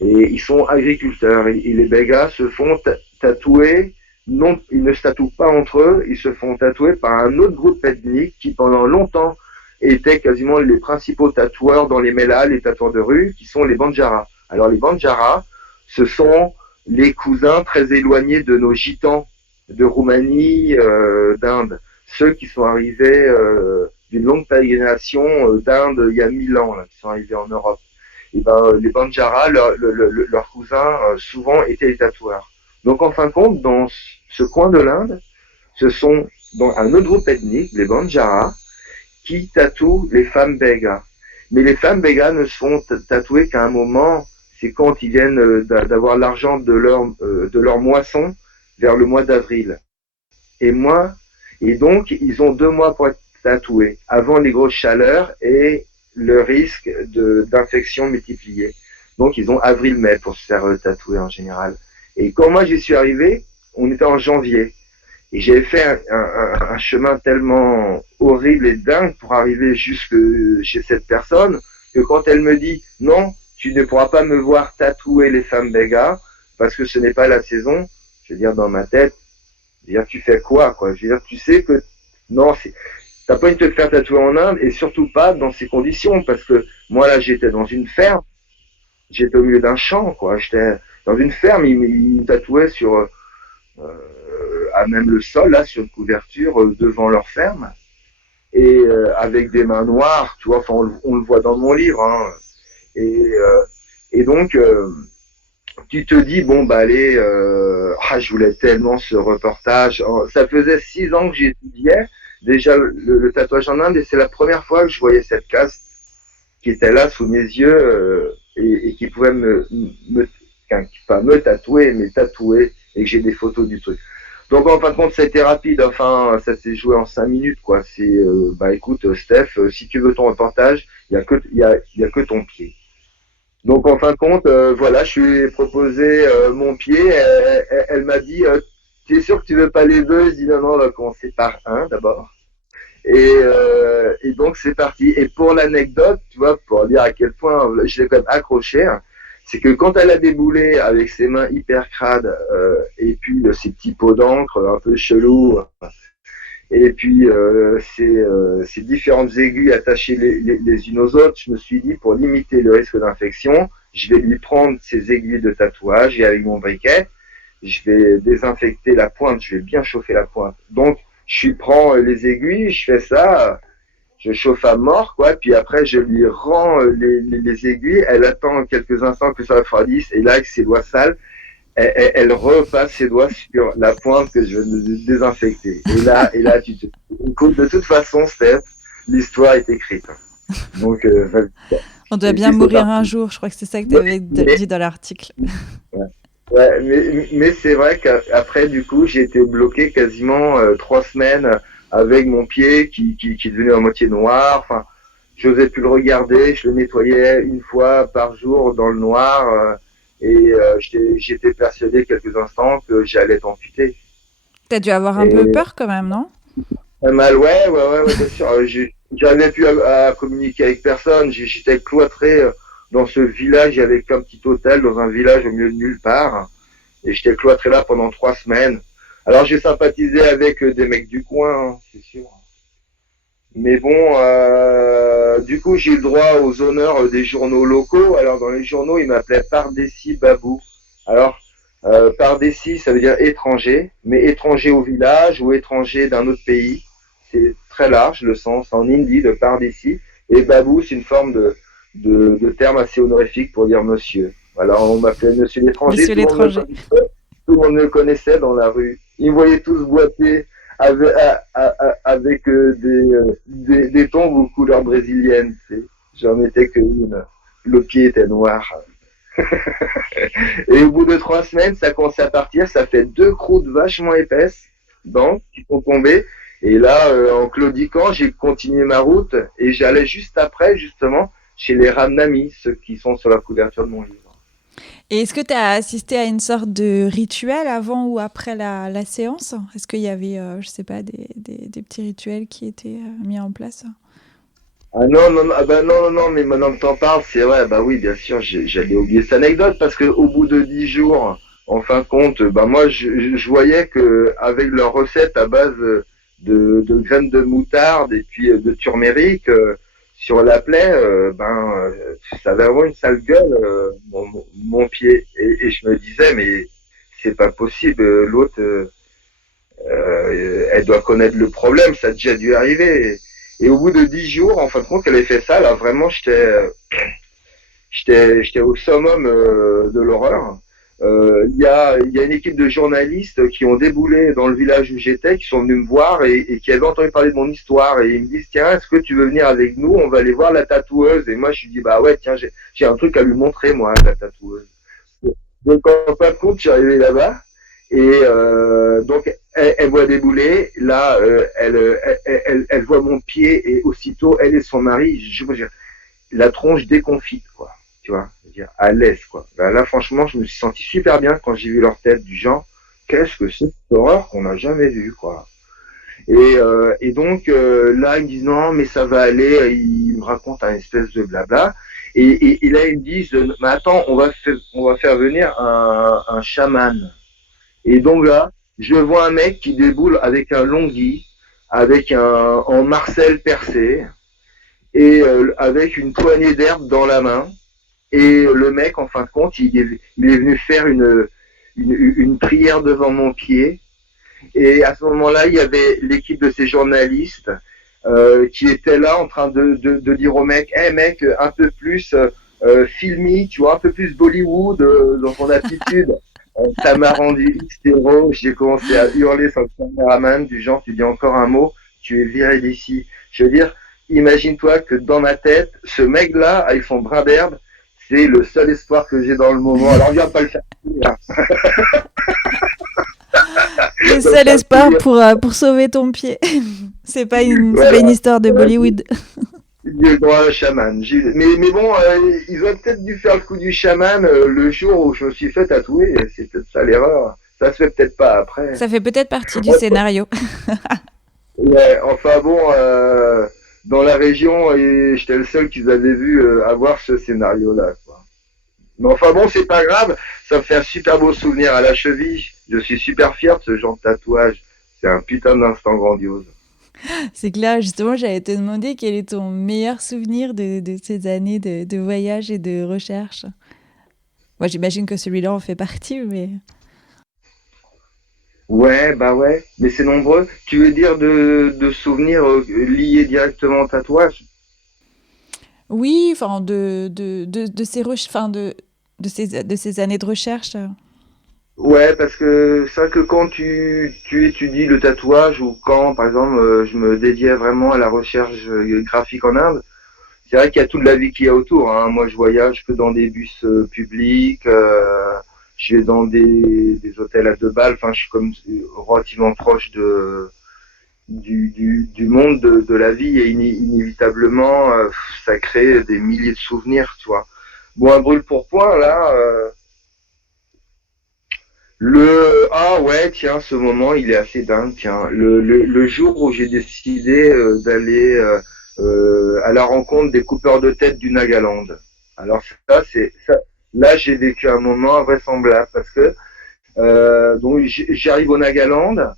Et ils sont agriculteurs. Et les Bégas se font tatouer, non, ils ne se tatouent pas entre eux, ils se font tatouer par un autre groupe ethnique qui pendant longtemps étaient quasiment les principaux tatoueurs dans les mélas, les tatoueurs de rue, qui sont les Banjaras. Alors les Banjaras, ce sont les cousins très éloignés de nos gitans de Roumanie, d'Inde. Ceux qui sont arrivés d'une longue pérégrination d'Inde il y a 1000 ans, là, qui sont arrivés en Europe. Et ben, les Banjaras, leurs cousins, souvent étaient les tatoueurs. Donc en fin de compte, dans ce coin de l'Inde, ce sont donc un autre groupe ethnique, les Banjaras, qui tatouent les femmes Bégas. Mais les femmes Bégas ne se font tatouer qu'à un moment, c'est quand ils viennent d'avoir l'argent de leur moisson vers le mois d'avril. Et donc, ils ont 2 mois pour être tatoués, avant les grosses chaleurs et le risque d'infection multipliée. Donc, ils ont avril-mai pour se faire tatouer en général. Et quand moi j'y suis arrivé, on était en janvier. Et j'avais fait un chemin tellement horrible et dingue pour arriver jusque chez cette personne, que quand elle me dit « Non, tu ne pourras pas me voir tatouer les femmes Bégas, parce que ce n'est pas la saison », je veux dire, dans ma tête, je veux dire, tu fais quoi, quoi? Je veux dire, tu sais que, non, t'as pas envie de te faire tatouer en Inde, et surtout pas dans ces conditions, parce que moi là, j'étais dans une ferme, j'étais au milieu d'un champ, quoi. J'étais dans une ferme, ils tatouaient à même le sol, là, sur une couverture, devant leur ferme, et avec des mains noires, tu vois, enfin, on le voit dans mon livre, hein, et, donc, tu te dis, bon, bah, allez, je voulais tellement ce reportage. Ça faisait 6 ans que j'étudiais déjà le tatouage en Inde, et c'est la première fois que je voyais cette case qui était là sous mes yeux, et qui pouvait pas me tatouer, mais tatouer, et que j'ai des photos du truc. Donc, en fin de compte, ça a été rapide. Enfin, ça s'est joué en 5 minutes, quoi. C'est, écoute, Steph, si tu veux ton reportage, il y a que ton pied. Donc, en fin de compte, voilà, je lui ai proposé mon pied. Elle m'a dit, t'es sûr que tu veux pas les deux? Je dis non, on va commencer par un d'abord. Et donc, c'est parti. Et pour l'anecdote, tu vois, pour dire à quel point je l'ai quand même accroché, hein, c'est que quand elle a déboulé avec ses mains hyper crades, et puis ses petits pots d'encre un peu chelous, et puis ces différentes aiguilles attachées les unes aux autres, je me suis dit, pour limiter le risque d'infection, je vais lui prendre ces aiguilles de tatouage, et avec mon briquet, je vais désinfecter la pointe, je vais bien chauffer la pointe. Donc, je lui prends les aiguilles, je fais ça, je chauffe à mort, quoi, puis après je lui rends les aiguilles, elle attend quelques instants que ça refroidisse, et là, avec ses doigts sales, elle repasse ses doigts sur la pointe que je veux désinfecter. Et là, écoute, de toute façon, Steph, l'histoire est écrite. Donc, on doit bien mourir un jour, je crois que c'est ça que tu avais dit dans l'article. Ouais, mais c'est vrai qu'après, du coup, j'ai été bloqué quasiment 3 semaines avec mon pied qui est devenu à moitié noir. Enfin, j'osais plus le regarder, je le nettoyais une fois par jour dans le noir, et j'étais persuadé quelques instants que j'allais t'amputer. T'as dû avoir un peu peur quand même, non? Mal, ouais, bien sûr. J'avais plus à communiquer avec personne. J'étais cloîtré dans ce village. Il y avait qu'un petit hôtel dans un village au milieu de nulle part. Et j'étais cloîtré là pendant 3 semaines. Alors j'ai sympathisé avec des mecs du coin, hein, c'est sûr. Mais bon, du coup j'ai eu le droit aux honneurs des journaux locaux. Alors dans les journaux, ils m'appelaient Pardesi Babou. Alors Pardesi, ça veut dire étranger, mais étranger au village ou étranger d'un autre pays. C'est très large le sens en hindi de Pardesi. Et Babou, c'est une forme de terme assez honorifique pour dire monsieur. Alors on m'appelait Monsieur l'étranger. Monsieur l'étranger. Tout le monde me connaissait dans la rue. Ils me voyaient tous boiter avec des tongs aux couleurs brésiliennes. Tu sais. J'en mettais qu'une. Le pied était noir. Et au bout de 3 semaines, ça commençait à partir. Ça fait 2 croûtes vachement épaisses, donc, qui sont tombées. Et là, en claudiquant, j'ai continué ma route. Et j'allais juste après, justement, chez les Ramnamis, ceux qui sont sur la couverture de mon livre. Et est-ce que tu as assisté à une sorte de rituel avant ou après la séance? Est-ce qu'il y avait, je sais pas, des petits rituels qui étaient mis en place? Ah non, mais maintenant que t'en parles, c'est vrai, bah oui, bien sûr, j'allais oublier cette anecdote, parce que au bout de 10 jours, en fin de compte, moi, je voyais que avec leur recette à base de graines de moutarde et puis de turmeric, sur la plaie, ça avait vraiment une sale gueule, mon pied. Et je me disais, mais c'est pas possible, l'autre, elle doit connaître le problème, ça a déjà dû arriver. Et au bout de 10 jours, en fin de compte, qu'elle ait fait ça, là, vraiment, j'étais au summum de l'horreur. Il y a une équipe de journalistes qui ont déboulé dans le village où j'étais, qui sont venus me voir et qui avaient entendu parler de mon histoire, et ils me disent, tiens, est-ce que tu veux venir avec nous? On va aller voir la tatoueuse. Et moi, je lui dis, bah ouais, tiens, j'ai un truc à lui montrer, moi, la tatoueuse. Donc, en fin de compte, je suis arrivé là-bas, et donc elle voit débouler. Là, elle voit mon pied, et aussitôt, elle et son mari, je veux dire, la tronche déconfite, quoi. Tu vois, dire à l'aise, quoi. Là, franchement, je me suis senti super bien quand j'ai vu leur tête, du genre, qu'est-ce que c'est cette horreur qu'on n'a jamais vue, quoi. Et donc, là, ils me disent, non, mais ça va aller. Ils me racontent un espèce de blabla. Et là, ils me disent, mais attends, on va faire venir un chaman. Et donc là, je vois un mec qui déboule avec un longhi, en marcel percé, et avec une poignée d'herbe dans la main. Et le mec, en fin de compte, il est venu faire une prière devant mon pied. Et à ce moment-là, il y avait l'équipe de ces journalistes qui étaient là en train de dire au mec, hey mec, un peu plus filmy, tu vois, un peu plus Bollywood dans ton attitude. Ça m'a rendu hystéro. J'ai commencé à hurler sur le caméraman du genre, tu dis encore un mot, tu es viré d'ici. Je veux dire, imagine-toi que dans ma tête, ce mec-là, avec son bras d'herbe, c'est le seul espoir que j'ai dans le moment. Alors, viens pas le faire. Le seul espoir pour sauver ton pied. C'est pas une histoire de Bollywood. J'ai le droit à un chaman. Mais bon, ils ont peut-être dû faire le coup du chaman le jour où je me suis fait tatouer. C'est peut-être ça l'erreur. Ça se fait peut-être pas après. Ça fait peut-être partie du scénario. Ouais, enfin bon, dans la région, j'étais le seul qu'ils avaient vu avoir ce scénario-là, quoi. Mais enfin bon, c'est pas grave. Ça me fait un super beau souvenir à la cheville. Je suis super fier de ce genre de tatouage. C'est un putain d'instant grandiose. C'est clair, justement, j'allais te demander quel est ton meilleur souvenir de ces années de voyage et de recherche. Moi, j'imagine que celui-là en fait partie, mais... Ouais, bah ouais, mais c'est nombreux. Tu veux dire de souvenirs liés directement au tatouage? Oui, enfin, de ces années de recherche. Ouais, parce que c'est vrai que quand tu étudies le tatouage ou quand, par exemple, je me dédiais vraiment à la recherche graphique en Inde, c'est vrai qu'il y a toute la vie qu'il y a autour, hein. Moi, je voyage que dans des bus publics, je vais dans des hôtels à 2 balles. Enfin, je suis comme relativement proche du monde de la vie et inévitablement, ça crée des milliers de souvenirs, tu vois. Bon, un brûle pour point, là, ah ouais, tiens, ce moment, il est assez dingue, tiens. Le jour où j'ai décidé d'aller à la rencontre des coupeurs de tête du Nagaland. Alors ça, là, j'ai vécu un moment invraisemblable parce que donc j'arrive au Nagaland.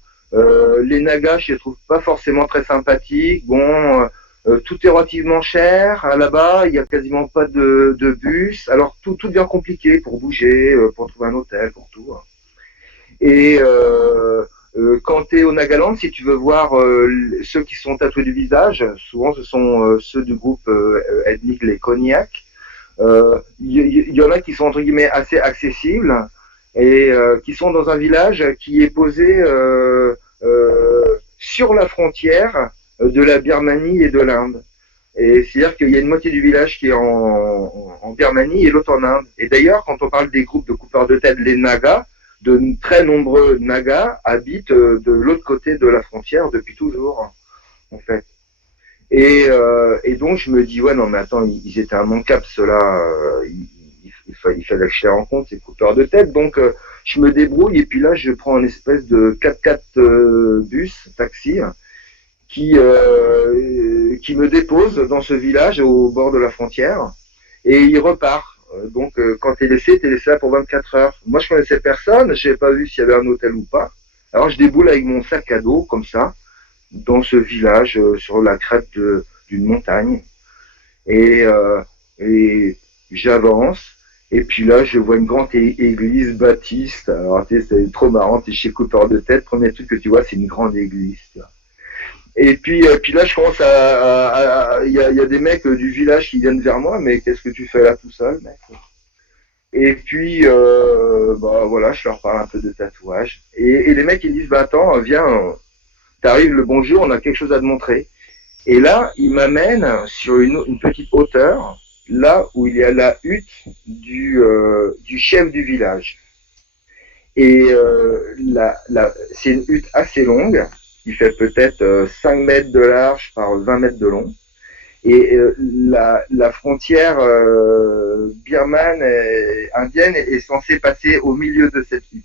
Les Nagas, je les trouve pas forcément très sympathiques. Bon, tout est relativement cher. Là-bas, il y a quasiment pas de bus. Alors tout devient compliqué pour bouger, pour trouver un hôtel, pour tout, hein. Et quand tu es au Nagaland, si tu veux voir ceux qui sont tatoués du visage, souvent ce sont ceux du groupe ethnique les Cognac. Y en a qui sont entre guillemets assez accessibles et qui sont dans un village qui est posé sur la frontière de la Birmanie et de l'Inde. Et c'est-à-dire qu'il y a une moitié du village qui est en Birmanie et l'autre en Inde. Et d'ailleurs, quand on parle des groupes de coupeurs de tête, les Nagas, de très nombreux Nagas habitent de l'autre côté de la frontière depuis toujours, en fait. Et donc je me dis, ouais, non mais attends, ils étaient immanquables ceux-là, il fallait que je les rencontre, ces coupeurs de tête. Donc je me débrouille et puis là je prends une espèce de 4x4 bus, taxi, qui me dépose dans ce village au bord de la frontière et il repart. Donc quand t'es laissé là pour 24 heures. Moi je connaissais personne, je n'avais pas vu s'il y avait un hôtel ou pas. Alors je déboule avec mon sac à dos comme ça dans ce village sur la crête d'une montagne et j'avance et puis là je vois une grande église baptiste. Alors tu sais, c'est trop marrant, t'es chez coupeur de tête, premier truc que tu vois c'est une grande église. Et puis là, je commence il y a des mecs du village qui viennent vers moi, mais qu'est-ce que tu fais là tout seul, mec? Et puis, bah voilà, je leur parle un peu de tatouage. Et les mecs, ils disent, bah attends, viens, t'arrives le bonjour, on a quelque chose à te montrer. Et là, ils m'amènent sur une petite hauteur, là où il y a la hutte du chef du village. Et c'est une hutte assez longue, qui fait peut-être 5 mètres de large par 20 mètres de long. Et la frontière birmane et indienne est censée passer au milieu de cette hutte.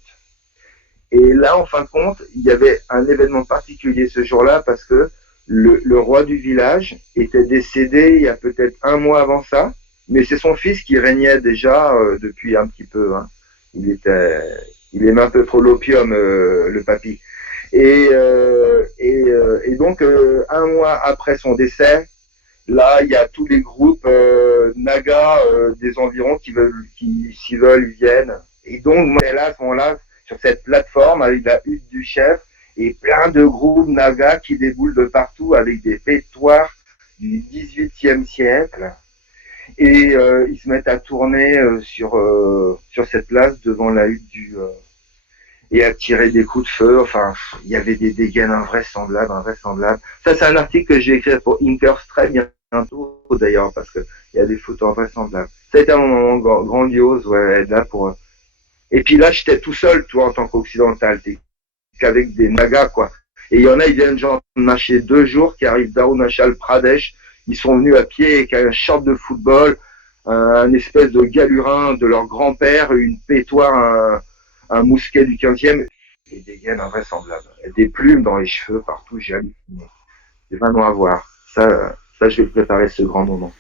Et là, en fin de compte, il y avait un événement particulier ce jour-là parce que le roi du village était décédé il y a peut-être 1 mois avant ça, mais c'est son fils qui régnait déjà depuis un petit peu, hein. Il aimait un peu trop l'opium, le papy. Et donc, 1 mois après son décès, là, il y a tous les groupes Naga des environs qui s'y veulent, viennent. Et donc, moi, là, à ce moment-là, sur cette plateforme, avec la hutte du chef, et plein de groupes nagas qui déboulent de partout avec des pétoires du XVIIIe siècle. Et ils se mettent à tourner sur cette place devant la hutte et à tirer des coups de feu. Enfin, il y avait des dégaines invraisemblables. Ça, c'est un article que j'ai écrit pour Inkers très bientôt, d'ailleurs, parce que il y a des photos invraisemblables. Ça a été un moment grandiose, ouais, être là pour... Et puis là, j'étais tout seul, toi, en tant qu'occidental, qu'avec des nagas, quoi. Et il y en a, ils viennent genre marcher 2 jours, qui arrivent d'Arunachal Pradesh. Ils sont venus à pied avec un short de football, un espèce de galurin de leur grand-père, une pétoire, un mousquet du 15e, et des gaines invraisemblables. Et des plumes dans les cheveux partout, j'ai halluciné. C'est vraiment à voir. Ça, je vais préparer ce grand moment.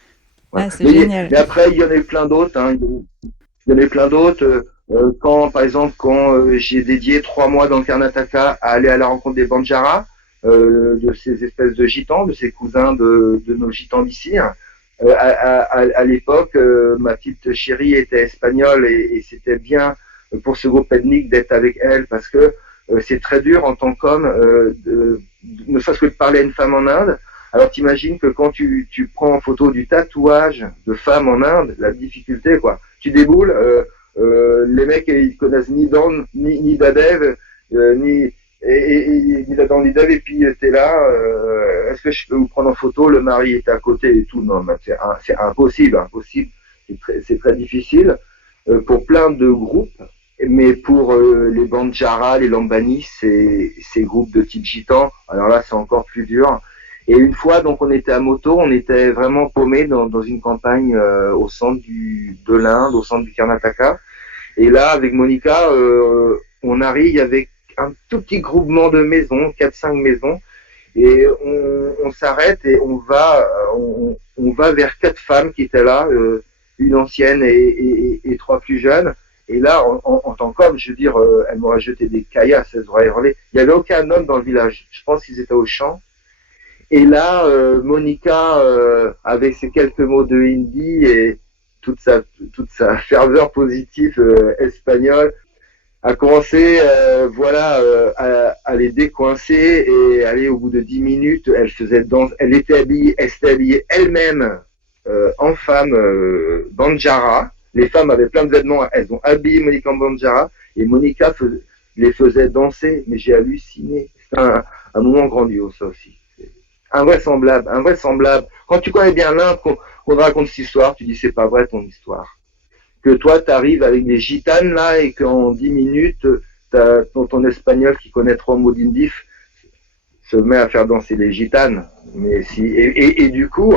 Ouais. Ah, c'est génial. Mais après, il y en a eu plein d'autres. Hein. Il y en a eu plein d'autres. Par exemple, quand j'ai dédié 3 mois dans le Karnataka à aller à la rencontre des Banjaras, de ces espèces de gitans, de ces cousins de nos gitans d'ici. Hein. À l'époque, ma petite chérie était espagnole et c'était bien pour ce groupe ethnique d'être avec elle parce que c'est très dur en tant qu'homme, ne serait-ce que de parler à une femme en Inde. Alors t'imagines que quand tu prends en photo du tatouage de femme en Inde, la difficulté quoi. Tu déboules, les mecs ils connaissent ni Dan, ni Dadev, ni Dadan ni Dev et puis t'es là. Est-ce que je peux vous prendre en photo? Le mari est à côté et tout. Non, c'est impossible. C'est très difficile pour plein de groupes. Mais pour les Banjaras, les Lambanis, ces groupes de type gitan, alors là c'est encore plus dur. Et une fois, donc on était à moto, on était vraiment paumés dans une campagne au centre de l'Inde, au centre du Karnataka. Et là, avec Monica, on arrive avec un tout petit groupement de maisons, 4-5 maisons, et on s'arrête et on va vers 4 femmes qui étaient là, une ancienne et 3 plus jeunes. Et là, en tant qu'homme, je veux dire, elle m'aurait jeté des caillasses, elle aurait hurlé. Il n'y avait aucun homme dans le village. Je pense qu'ils étaient au champ. Et là, Monica, avec ses quelques mots de hindi et toute sa ferveur positive espagnole, a commencé, à les décoincer et aller au bout de 10 minutes, elle était habillée elle-même en femme Banjara. Les femmes avaient plein de vêtements, elles ont habillé Monica en Banjara et Monica les faisait danser, mais j'ai halluciné. C'est un moment grandiose, ça aussi. Invraisemblable. Quand tu connais bien l'Inde, qu'on te raconte cette histoire, tu dis c'est pas vrai ton histoire. Que toi t'arrives avec des gitanes là et qu'en 10 minutes, t'as ton espagnol qui connaît 3 mots d'indif se met à faire danser les gitanes. Mais si et du coup,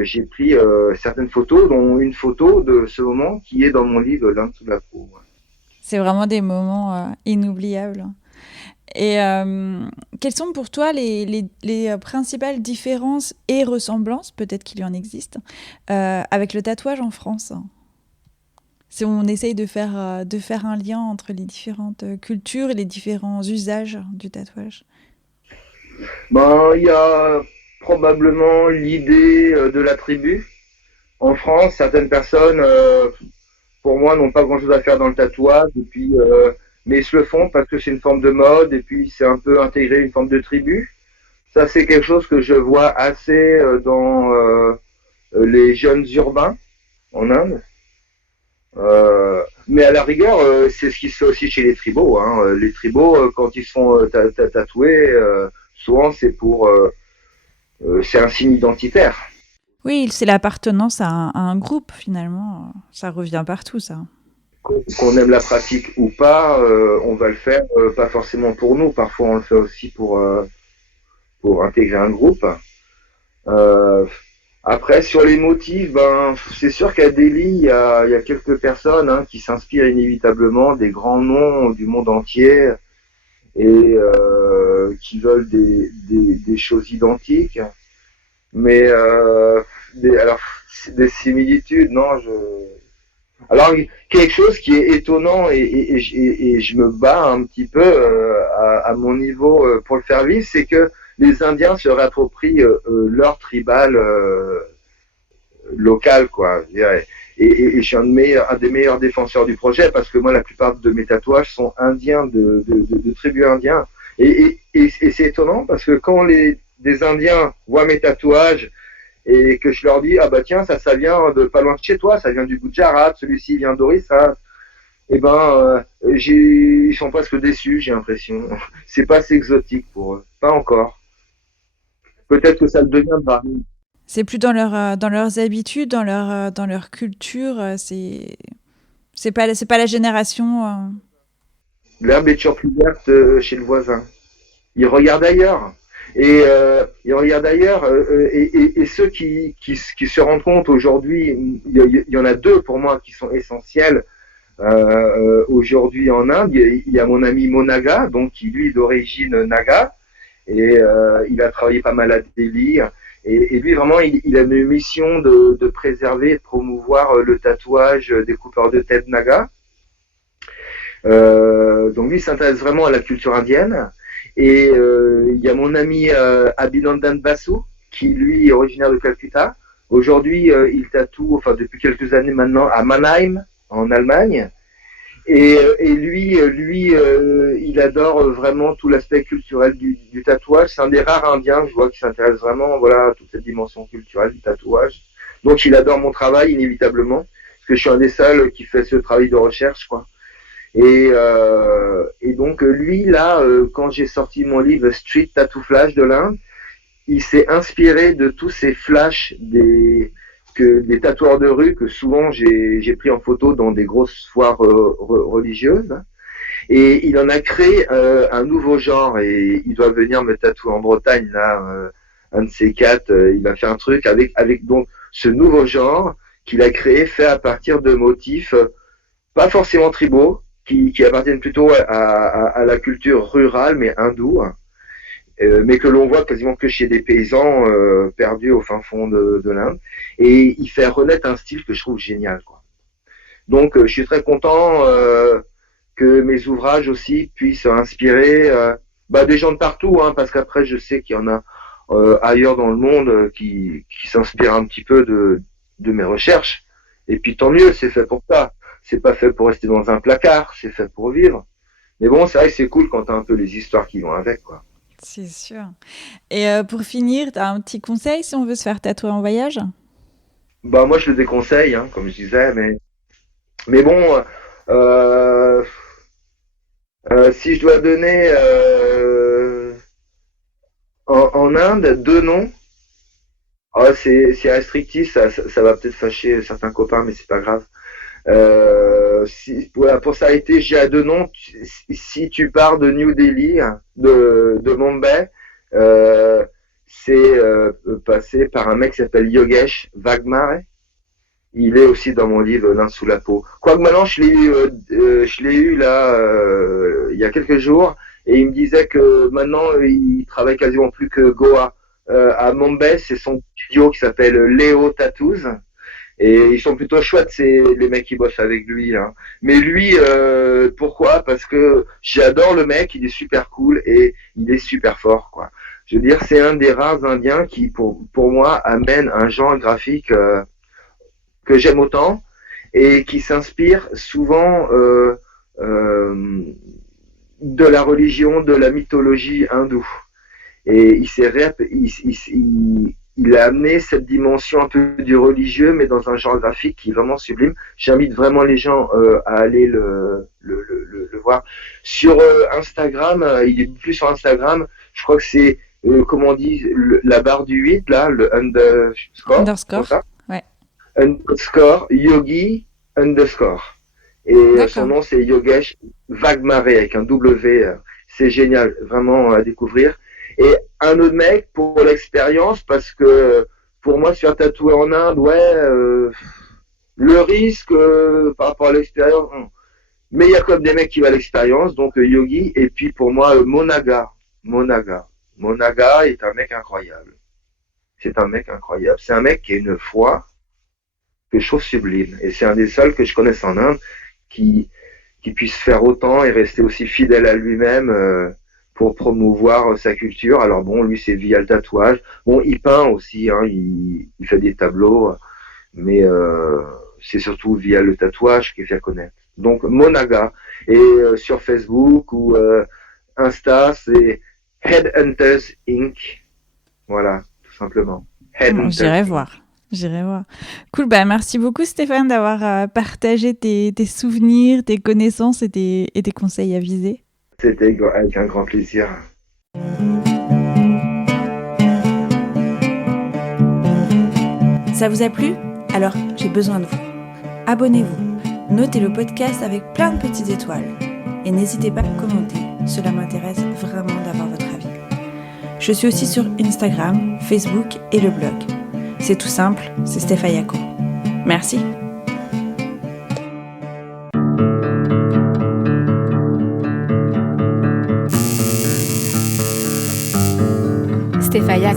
j'ai pris certaines photos, dont une photo de ce moment qui est dans mon livre L'Inde sous la peau. C'est vraiment des moments inoubliables. Et quelles sont pour toi les principales différences et ressemblances, peut-être qu'il y en existe, avec le tatouage en France? Si on essaye de faire un lien entre les différentes cultures et les différents usages du tatouage. Il y a probablement l'idée de la tribu. En France, certaines personnes, pour moi, n'ont pas grand-chose à faire dans le tatouage, et puis mais ils se le font parce que c'est une forme de mode et puis c'est un peu intégré une forme de tribu. Ça, c'est quelque chose que je vois assez dans les jeunes urbains en Inde. Mais à la rigueur, c'est ce qui se fait aussi chez les tribaux. Hein. Les tribaux, quand ils sont tatoués, souvent c'est c'est un signe identitaire. Oui, c'est l'appartenance à un groupe finalement. Ça revient partout, ça. Qu'on aime la pratique ou pas, on va le faire, pas forcément pour nous. Parfois, on le fait aussi pour intégrer un groupe. Après, sur les motifs, c'est sûr qu'à Delhi, il y a quelques personnes qui s'inspirent inévitablement des grands noms du monde entier et qui veulent des choses identiques. Mais des similitudes, non, Alors, quelque chose qui est étonnant et je me bats un petit peu à mon niveau pour le faire vivre, c'est que les Indiens se réapproprient leur tribal local, quoi. et je suis un des meilleurs défenseurs du projet parce que moi, la plupart de mes tatouages sont indiens, de tribus indiens. Et c'est étonnant parce que quand des Indiens voient mes tatouages et que je leur dis, ah bah tiens, ça vient de pas loin de chez toi, ça vient du Gujarat, celui-ci vient d'Orissa, eh ben, ils sont presque déçus, j'ai l'impression. C'est pas assez exotique pour eux. Pas encore. Peut-être que ça le deviendra. C'est plus dans leurs habitudes, dans leur culture. C'est pas la génération. L'herbe est toujours plus verte chez le voisin. Ils regardent ailleurs. Et ils regardent ailleurs. Et ceux qui se rendent compte aujourd'hui, il y en a deux pour moi qui sont essentiels. Aujourd'hui en Inde, il y a mon ami Monaga, donc qui lui est d'origine Naga, et il a travaillé pas mal à Delhi. Et lui vraiment, il a une mission de préserver et de promouvoir le tatouage des coupeurs de tête Naga. Donc lui, il s'intéresse vraiment à la culture indienne. Et il y a mon ami Abhinandan Basu, qui lui est originaire de Calcutta. Aujourd'hui, il tatoue, enfin depuis quelques années maintenant, à Mannheim, en Allemagne. Et lui, il adore vraiment tout l'aspect culturel du tatouage. C'est un des rares Indiens, je vois, qui s'intéresse vraiment, voilà, à toute cette dimension culturelle du tatouage. Donc, il adore mon travail, inévitablement, parce que je suis un des seuls qui fait ce travail de recherche, quoi. Et donc, lui, là, quand j'ai sorti mon livre Street Tattoo Flash de l'Inde, il s'est inspiré de tous ces flashs des tatoueurs de rue que souvent j'ai pris en photo dans des grosses foires religieuses, et il en a créé un nouveau genre, et il doit venir me tatouer en Bretagne là, un de ces quatre, il va faire un truc avec donc ce nouveau genre qu'il a créé, fait à partir de motifs pas forcément tribaux, qui appartiennent plutôt à la culture rurale mais hindoue, mais que l'on voit quasiment que chez des paysans perdus au fin fond de l'Inde. Et il fait renaître un style que je trouve génial, quoi. Donc, je suis très content que mes ouvrages aussi puissent inspirer des gens de partout, hein, parce qu'après, je sais qu'il y en a ailleurs dans le monde qui s'inspirent un petit peu de mes recherches. Et puis, tant mieux, c'est fait pour ça. C'est pas fait pour rester dans un placard, c'est fait pour vivre. Mais bon, c'est vrai que c'est cool quand t'as un peu les histoires qui vont avec, quoi. C'est sûr. Et pour finir, tu as un petit conseil si on veut se faire tatouer en voyage? Bah moi je le déconseille, hein, comme je disais, mais bon, si je dois donner en Inde deux noms, c'est restrictif, ça va peut-être fâcher certains copains, mais c'est pas grave. Pour s'arrêter, j'ai à deux noms. Si tu pars de New Delhi, de Mumbai, c'est passé par un mec qui s'appelle Yogesh Vagmare. Il est aussi dans mon livre L'Inde sous la peau. Quoique maintenant je l'ai eu là il y a quelques jours, et il me disait que maintenant il travaille quasiment plus que Goa. À Mumbai, c'est son studio qui s'appelle Leo Tattoos. Et ils sont plutôt chouettes, c'est les mecs qui bossent avec lui, hein. Mais lui, pourquoi? Parce que j'adore le mec, il est super cool et il est super fort, quoi. Je veux dire, c'est un des rares Indiens qui, pour moi, amène un genre graphique que j'aime autant et qui s'inspire souvent de la religion, de la mythologie hindoue. Et il a amené cette dimension un peu du religieux, mais dans un genre graphique qui est vraiment sublime. J'invite vraiment les gens à aller le voir. Sur Instagram, il est plus sur Instagram, je crois que c'est, comment on dit, la barre du 8, là, le underscore, ouais. Underscore, yogi, underscore. Et son nom, c'est Yogesh Vagmare, avec un W. C'est génial, vraiment à découvrir. Et un autre mec pour l'expérience, parce que pour moi, se faire tatouer en Inde, le risque par rapport à l'expérience, mais il y a quand même des mecs qui vont à l'expérience, donc Yogi, et puis pour moi, Monaga est un mec incroyable. C'est un mec incroyable. C'est un mec qui a une foi que je trouve sublime. Et c'est un des seuls que je connaisse en Inde qui puisse faire autant et rester aussi fidèle à lui-même pour promouvoir sa culture. Alors bon, lui, c'est via le tatouage. Bon, il peint aussi, hein, il fait des tableaux, mais c'est surtout via le tatouage qu'il fait connaître. Donc Monaga, et sur Facebook ou Insta, c'est Headhunters Inc. Voilà, tout simplement. Bon, j'irai voir. Cool, bah merci beaucoup Stéphane d'avoir partagé tes souvenirs, tes connaissances et tes conseils avisés. C'était avec un grand plaisir. Ça vous a plu ? Alors, j'ai besoin de vous. Abonnez-vous, notez le podcast avec plein de petites étoiles. Et n'hésitez pas à commenter, cela m'intéresse vraiment d'avoir votre avis. Je suis aussi sur Instagram, Facebook et le blog. C'est tout simple, c'est Stéphayako. Merci. Stéphaya.